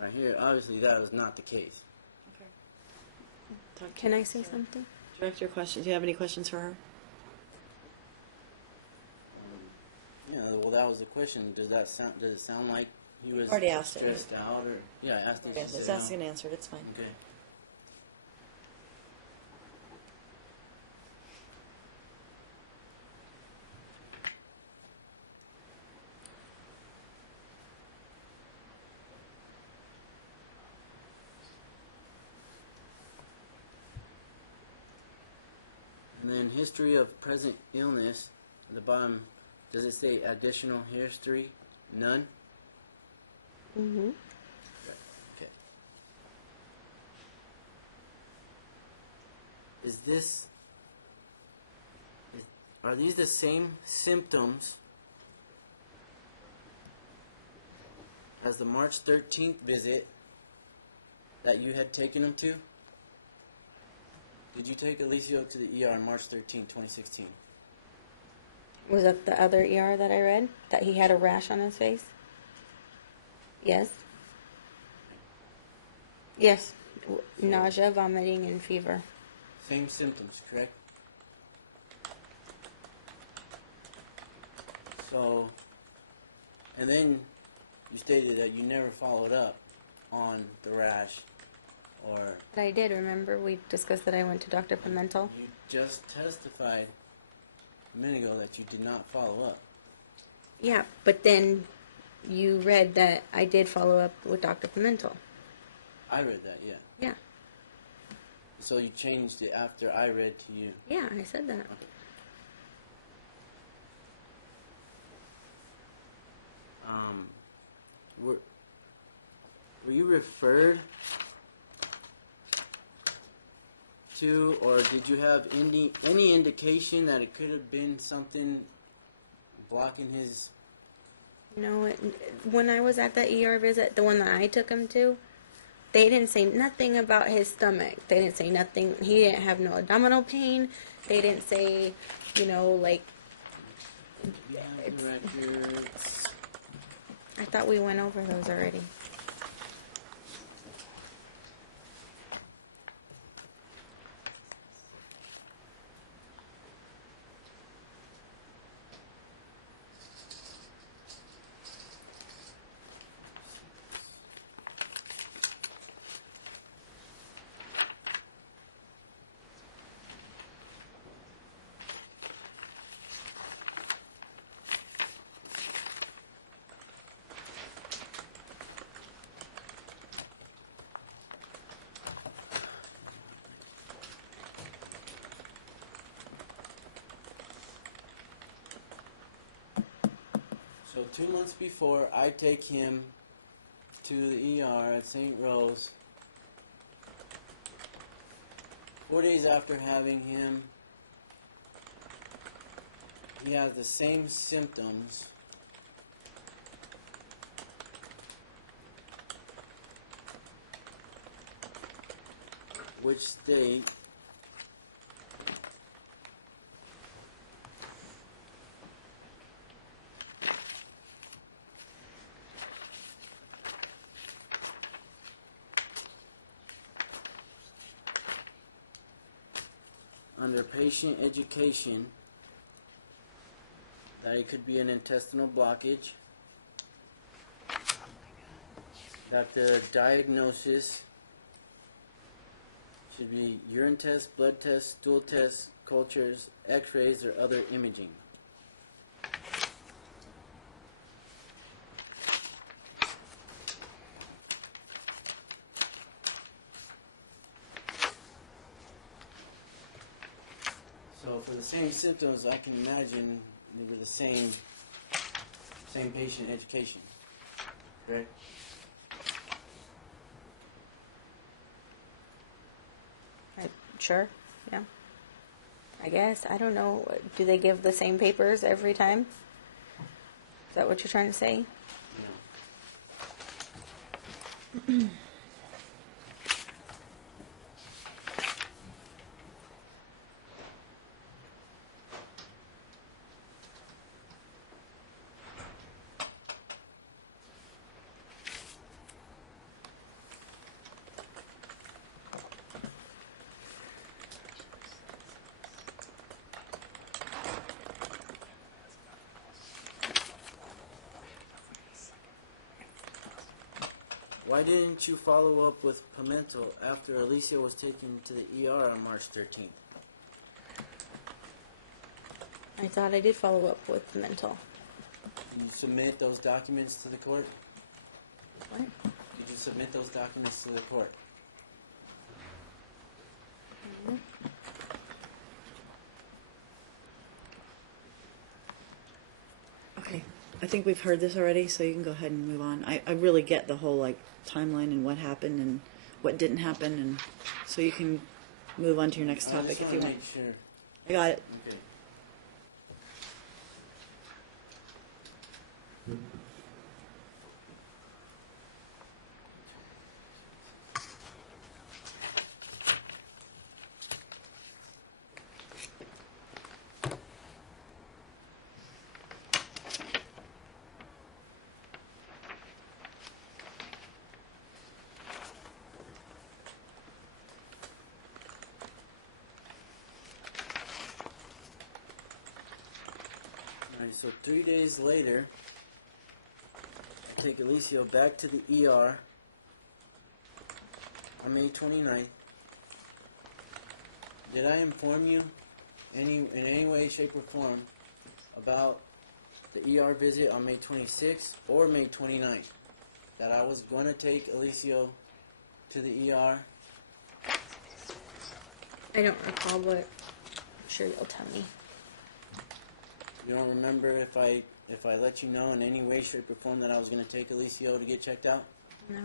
Right here, obviously that was not the case. Okay. Can I say something? Direct your question. Do you have any questions for her? Yeah, well, that was the question. Does it sound like he was already asked it. stressed out, or yeah, I asked it. Yes, it's asked and answered. It's fine. Okay. And And then history of present illness. At the bottom, does it say additional history? None? Mm-hmm. Okay. Are these the same symptoms as the March 13th visit that you had taken him to? Did you take Alicio to the ER on March 13, 2016? Was that the other ER that I read? That he had a rash on his face? Yes. Yes. Nausea, vomiting, and fever. Same symptoms, correct? So, and then you stated that you never followed up on the rash, or But I did, remember? We discussed that I went to Dr. Pimentel. you just testified a minute ago that you did not follow up. Yeah, but then you read that I did follow up with Dr. Pimentel. I read that, yeah. Yeah. So you changed it after I read to you. Yeah, I said that. Were you referred to, or did you have any indication that it could have been something blocking his? No, when I was at the ER visit, the one that I took him to, they didn't say nothing about his stomach. They didn't say nothing. He didn't have no abdominal pain. They didn't say, like. You have the records. I thought we went over those already. So 2 months before, I take him to the ER at St. Rose. 4 days after having him, he has the same symptoms. Which state under patient education that it could be an intestinal blockage, that the diagnosis should be urine test, blood test, stool test, cultures, x-rays, or other imaging. So for the same symptoms, I can imagine they were the same patient education, correct? Sure, yeah. I guess. I don't know. Do they give the same papers every time? Is that what you're trying to say? Yeah. Why didn't you follow up with Pimentel after Alicia was taken to the ER on March 13th? I thought I did follow up with Pimentel. Did you submit those documents to the court? What? Did you submit those documents to the court? I think we've heard this already, so you can go ahead and move on. I really get the whole like timeline and what happened and what didn't happen, and so you can move on to your next I topic just if you wanna want. make sure. I got it. Okay. Alright, so 3 days later, I take Alicio back to the ER on May 29th. Did I inform you in any way, shape, or form about the ER visit on May 26th or May 29th? That I was going to take Alicio to the ER? I don't recall, but I'm sure you'll tell me. You don't remember if I let you know in any way, shape, or form that I was going to take Alicio to get checked out? No.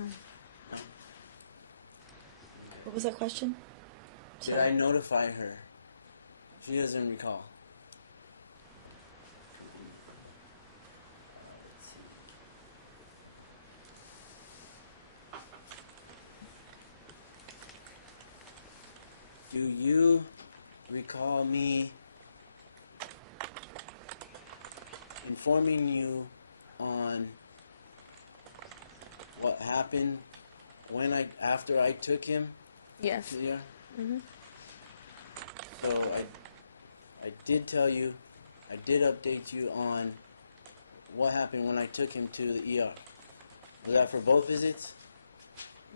What was that question? Did I notify her? She doesn't recall. Do you recall me informing you on what happened after I took him Yes. to the ER? Mhm. So I did tell you, I did update you on what happened when I took him to the ER. Was that for both visits?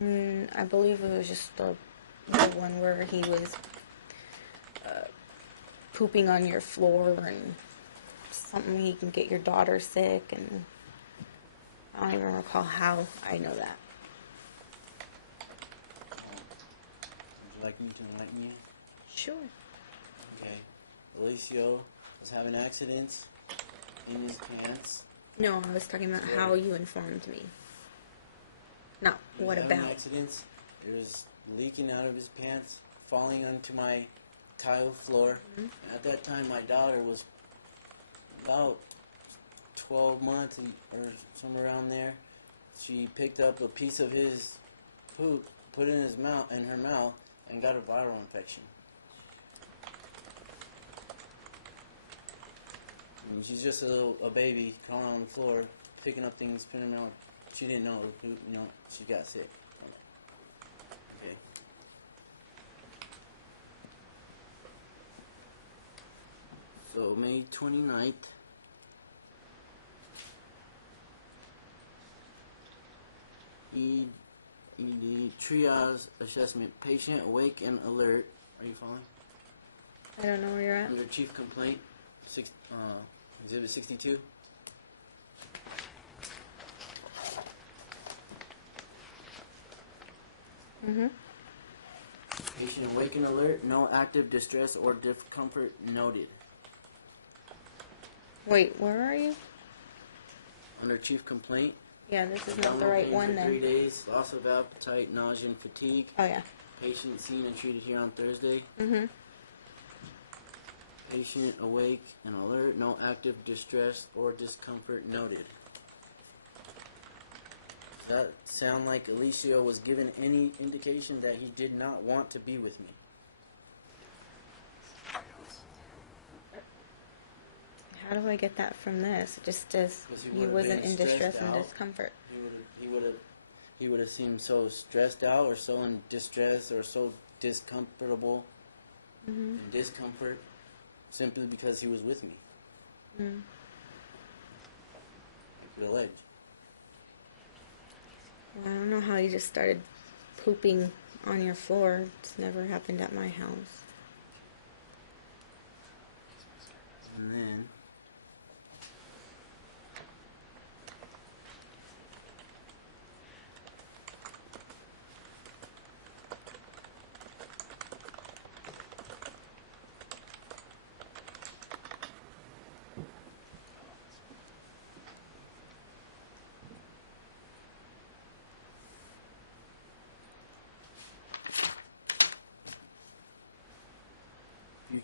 I believe it was just the one where he was pooping on your floor and something he can get your daughter sick, and I don't even recall how I know that. Would you like me to enlighten you? Sure. Okay. Alicio was having accidents in his pants. No, I was talking about how you informed me. No, He was what having about? accidents. It was leaking out of his pants, falling onto my tile floor. At that time, my daughter was about 12 months or somewhere around there. She picked up a piece of his poop, put it in her mouth, and got a viral infection. I mean, she's just a baby crawling on the floor, picking up things, putting them out. She didn't know, she got sick. Okay. So May 29th. ED triage assessment. Patient awake and alert. Are you following? I don't know where you're at. Under chief complaint, exhibit 62. Patient awake and alert. No active distress or discomfort noted. Wait, where are you? Under chief complaint. Yeah, this is not the right Pain one for 3 then. days. Loss of appetite, nausea, and fatigue. Oh yeah. Patient seen and treated here on Thursday. Mhm. Patient awake and alert. No active distress or discomfort noted. Does that sound like Alicio was given any indication that he did not want to be with me? How do I get that from this? It just says Because he he would've wasn't been in distress stressed and out. discomfort. He would have seemed so stressed out or so in distress or so discomfortable in discomfort simply because he was with me. Mm. I could allege. Well, I don't know how you just started pooping on your floor. It's never happened at my house. And then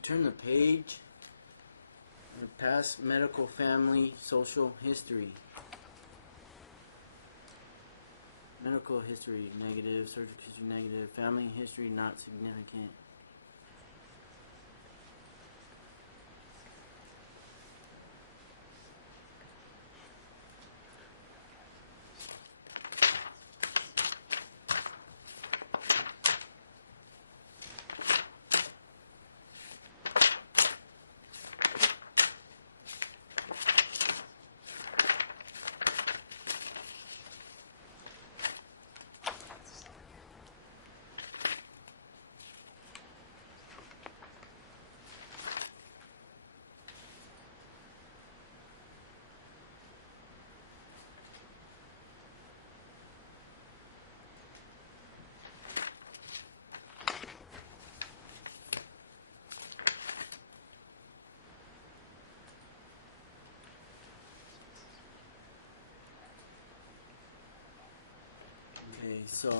turn the page. Past medical, family, social history. Medical history negative, surgical history negative, family history not significant. Okay, so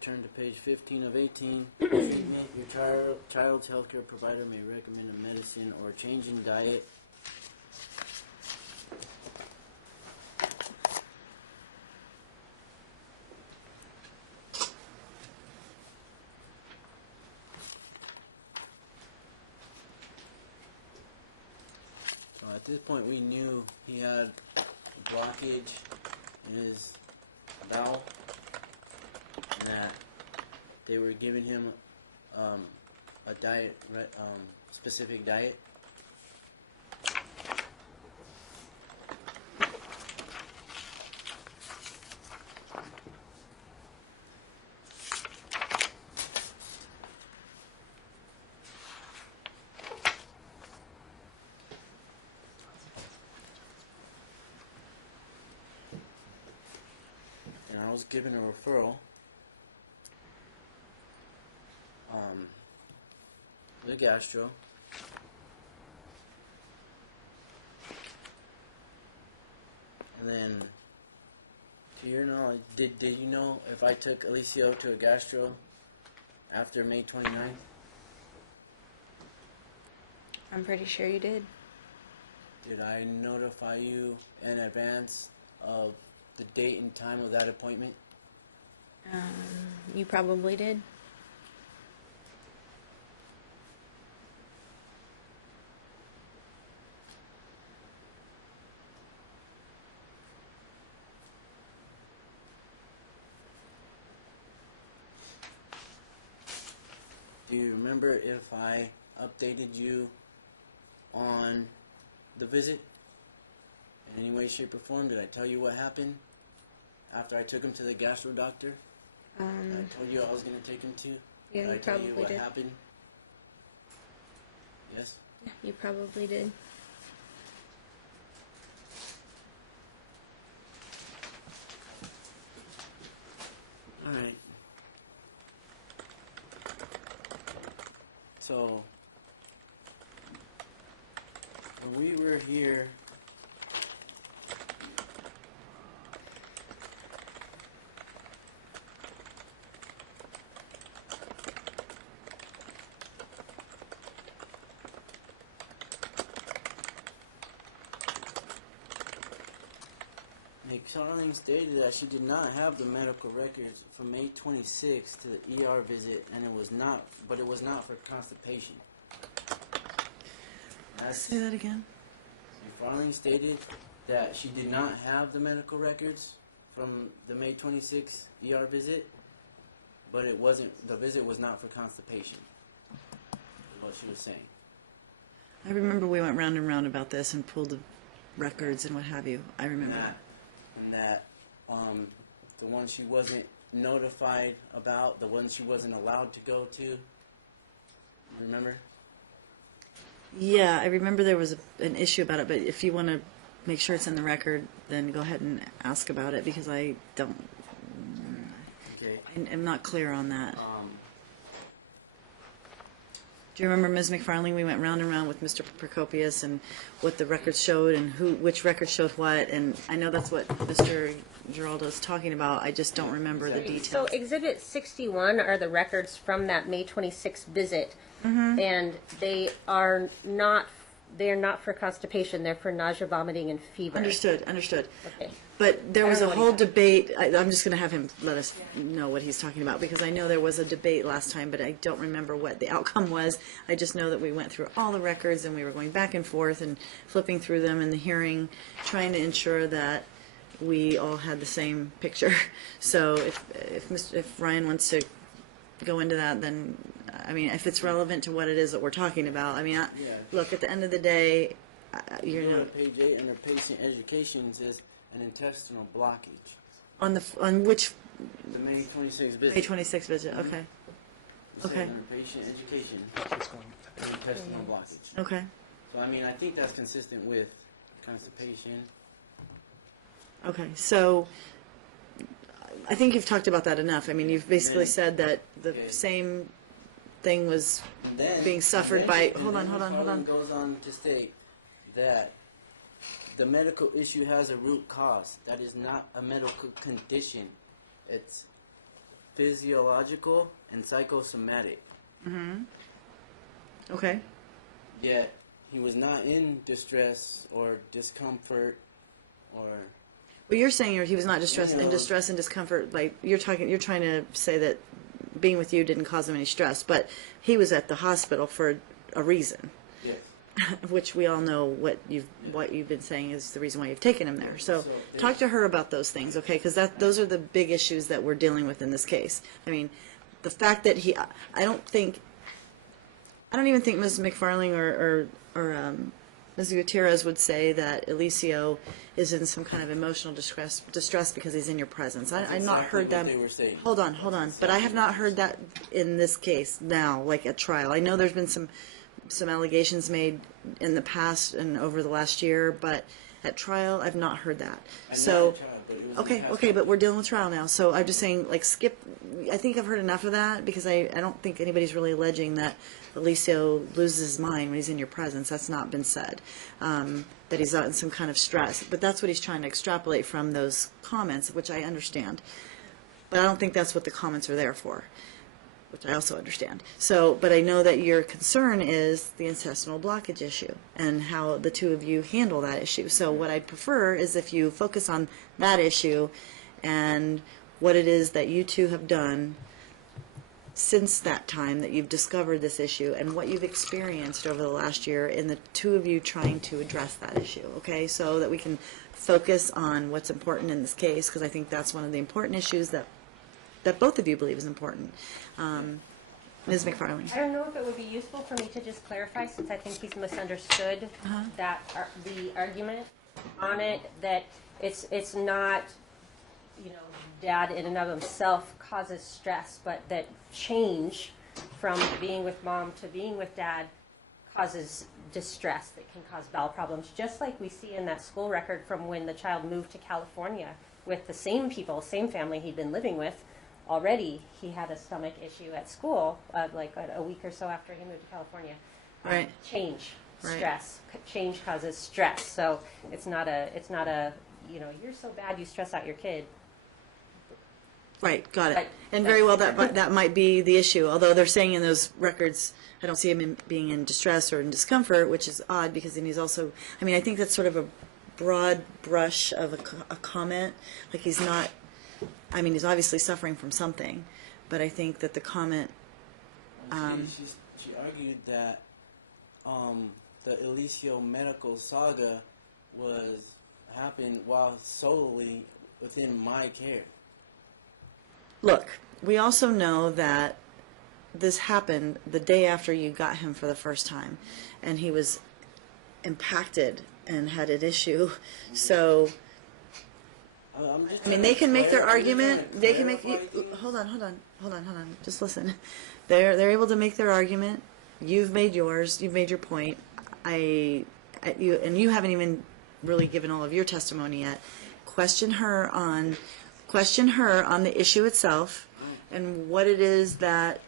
turn to page 15 of 18. Treatment. Your child's healthcare provider may recommend a medicine or a change in diet. So at this point we knew he had a blockage in his bowel, and that they were giving him a diet, specific diet. And I was given a referral the gastro. And then, to your knowledge, did you know if I took Alicio to a gastro after May 29th? I'm pretty sure you did. Did I notify you in advance of the date and time of that appointment? You probably did. Do you remember if I updated you on the visit in any way, shape, or form? Did I tell you what happened after I took him to the gastro doctor? I told you I was going to take him to? Yeah, Did I you tell you probably what did. happened? Yes? Yeah, you probably did. Alright. So, when we were here, McFarlane stated that she did not have the medical records from May 26th to the ER visit, and it was not for constipation. Say that again. McFarlane stated that she did not have the medical records from the May 26th ER visit, but the visit was not for constipation. Is what she was saying. I remember we went round and round about this and pulled the records and what have you. I remember. And that the one she wasn't notified about, the one she wasn't allowed to go to. Remember? Yeah, I remember there was an issue about it, but if you want to make sure it's in the record, then go ahead and ask about it because I don't. Okay. I'm not clear on that. Do you remember, Ms. McFarlane? We went round and round with Mr. Procopius and what the records showed and which records showed what. And I know that's what Mr. Geraldo is talking about. I just don't remember the Exactly. details. So Exhibit 61 are the records from that May 26th visit, and they are not for constipation. They're for nausea, vomiting, and fever. Understood. Okay. But there I was don't a know whole what he's debate. I'm just going to have him let us know what he's talking about, because I know there was a debate last time, but I don't remember what the outcome was. I just know that we went through all the records and we were going back and forth and flipping through them in the hearing, trying to ensure that we all had the same picture. So if Ryan wants to go into that, then I mean, if it's relevant to what it is that we're talking about, I mean, look, at the end of the day, You you go know, to page 8 under patient education, it says an intestinal blockage. on which The May 26th visit. May 26th visit? Okay, It says okay. under patient education, an intestinal blockage. okay. So I mean, I think that's consistent with constipation. Okay, so I think you've talked about that enough. I mean, you've basically said that the same thing was And then, being suffered and by. then- Hold on, and hold then on, hold on. goes on to state that the medical issue has a root cause. That is not a medical condition. It's physiological and psychosomatic. Okay, Yet he was not in distress or discomfort or well, you're saying he was not distressed in No. distress and discomfort. Like you're trying to say that being with you didn't cause him any stress, but he was at the hospital for a reason. yes. Which we all know what you've been saying is the reason why you've taken him there. So talk to her about those things, okay? Because those are the big issues that we're dealing with in this case. I mean, the fact that I don't even think Ms. McFarling or Ms. Gutierrez would say that Elicio is in some kind of emotional distress because he's in your presence. I've not exactly heard what them. they were saying. Hold on. But I have not heard that in this case now, like at trial. I know there's been some allegations made in the past and over the last year, but at trial, I've not heard that. I'm So, not a child, but it was in the okay, past. but we're dealing with trial now. So I'm just saying, like, skip. I think I've heard enough of that because I don't think anybody's really alleging that Elicio loses his mind when he's in your presence. That's not been said. That he's out in some kind of stress. But that's what he's trying to extrapolate from those comments, which I understand. But I don't think that's what the comments are there for, which I also understand. So, but I know that your concern is the intestinal blockage issue and how the two of you handle that issue. So what I'd prefer is if you focus on that issue and what it is that you two have done since that time that you've discovered this issue and what you've experienced over the last year in the two of you trying to address that issue, okay? So that we can focus on what's important in this case, because I think that's one of the important issues that both of you believe is important. Ms. McFarland. I don't know if it would be useful for me to just clarify, since I think he's misunderstood the argument on it, that it's not, dad in and of himself causes stress, but that change from being with mom to being with dad causes distress that can cause bowel problems, just like we see in that school record from when the child moved to California with the same people, same family he'd been living with. Already he had a stomach issue at school, like a week or so after he moved to California. Right. Change, Right. stress. Change causes stress. So it's not a, you're so bad you stress out your kid. Right, got it. Right. And very well, that might be the issue. Although they're saying in those records, I don't see him being in distress or in discomfort, which is odd because then he's also. I mean, I think that's sort of a broad brush of a comment. Like he's not. I mean, he's obviously suffering from something, but I think that the comment. She argued that the Elicio medical saga happened while solely within my care. Look, we also know that this happened the day after you got him for the first time, and he was impacted and had an issue. So, I mean, they can make their argument. They can make. Hold on. Just listen. They're able to make their argument. You've made yours. You've made your point. You haven't even really given all of your testimony yet. Question her on the issue itself and what it is that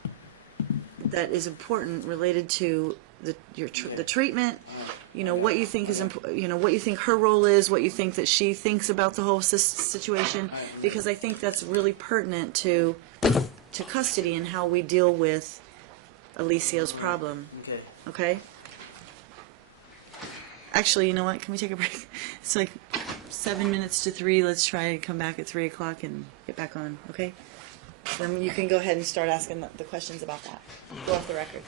is important related to the treatment, what you think is what you think her role is, what you think that she thinks about the whole situation, because I think that's really pertinent to custody and how we deal with Alicia's problem. Okay. Okay? Actually, you know what? Can we take a break? It's like 7 minutes to 3. Let's try and come back at 3 o'clock and get back on, okay? Then you can go ahead and start asking the questions about that. Go off the record.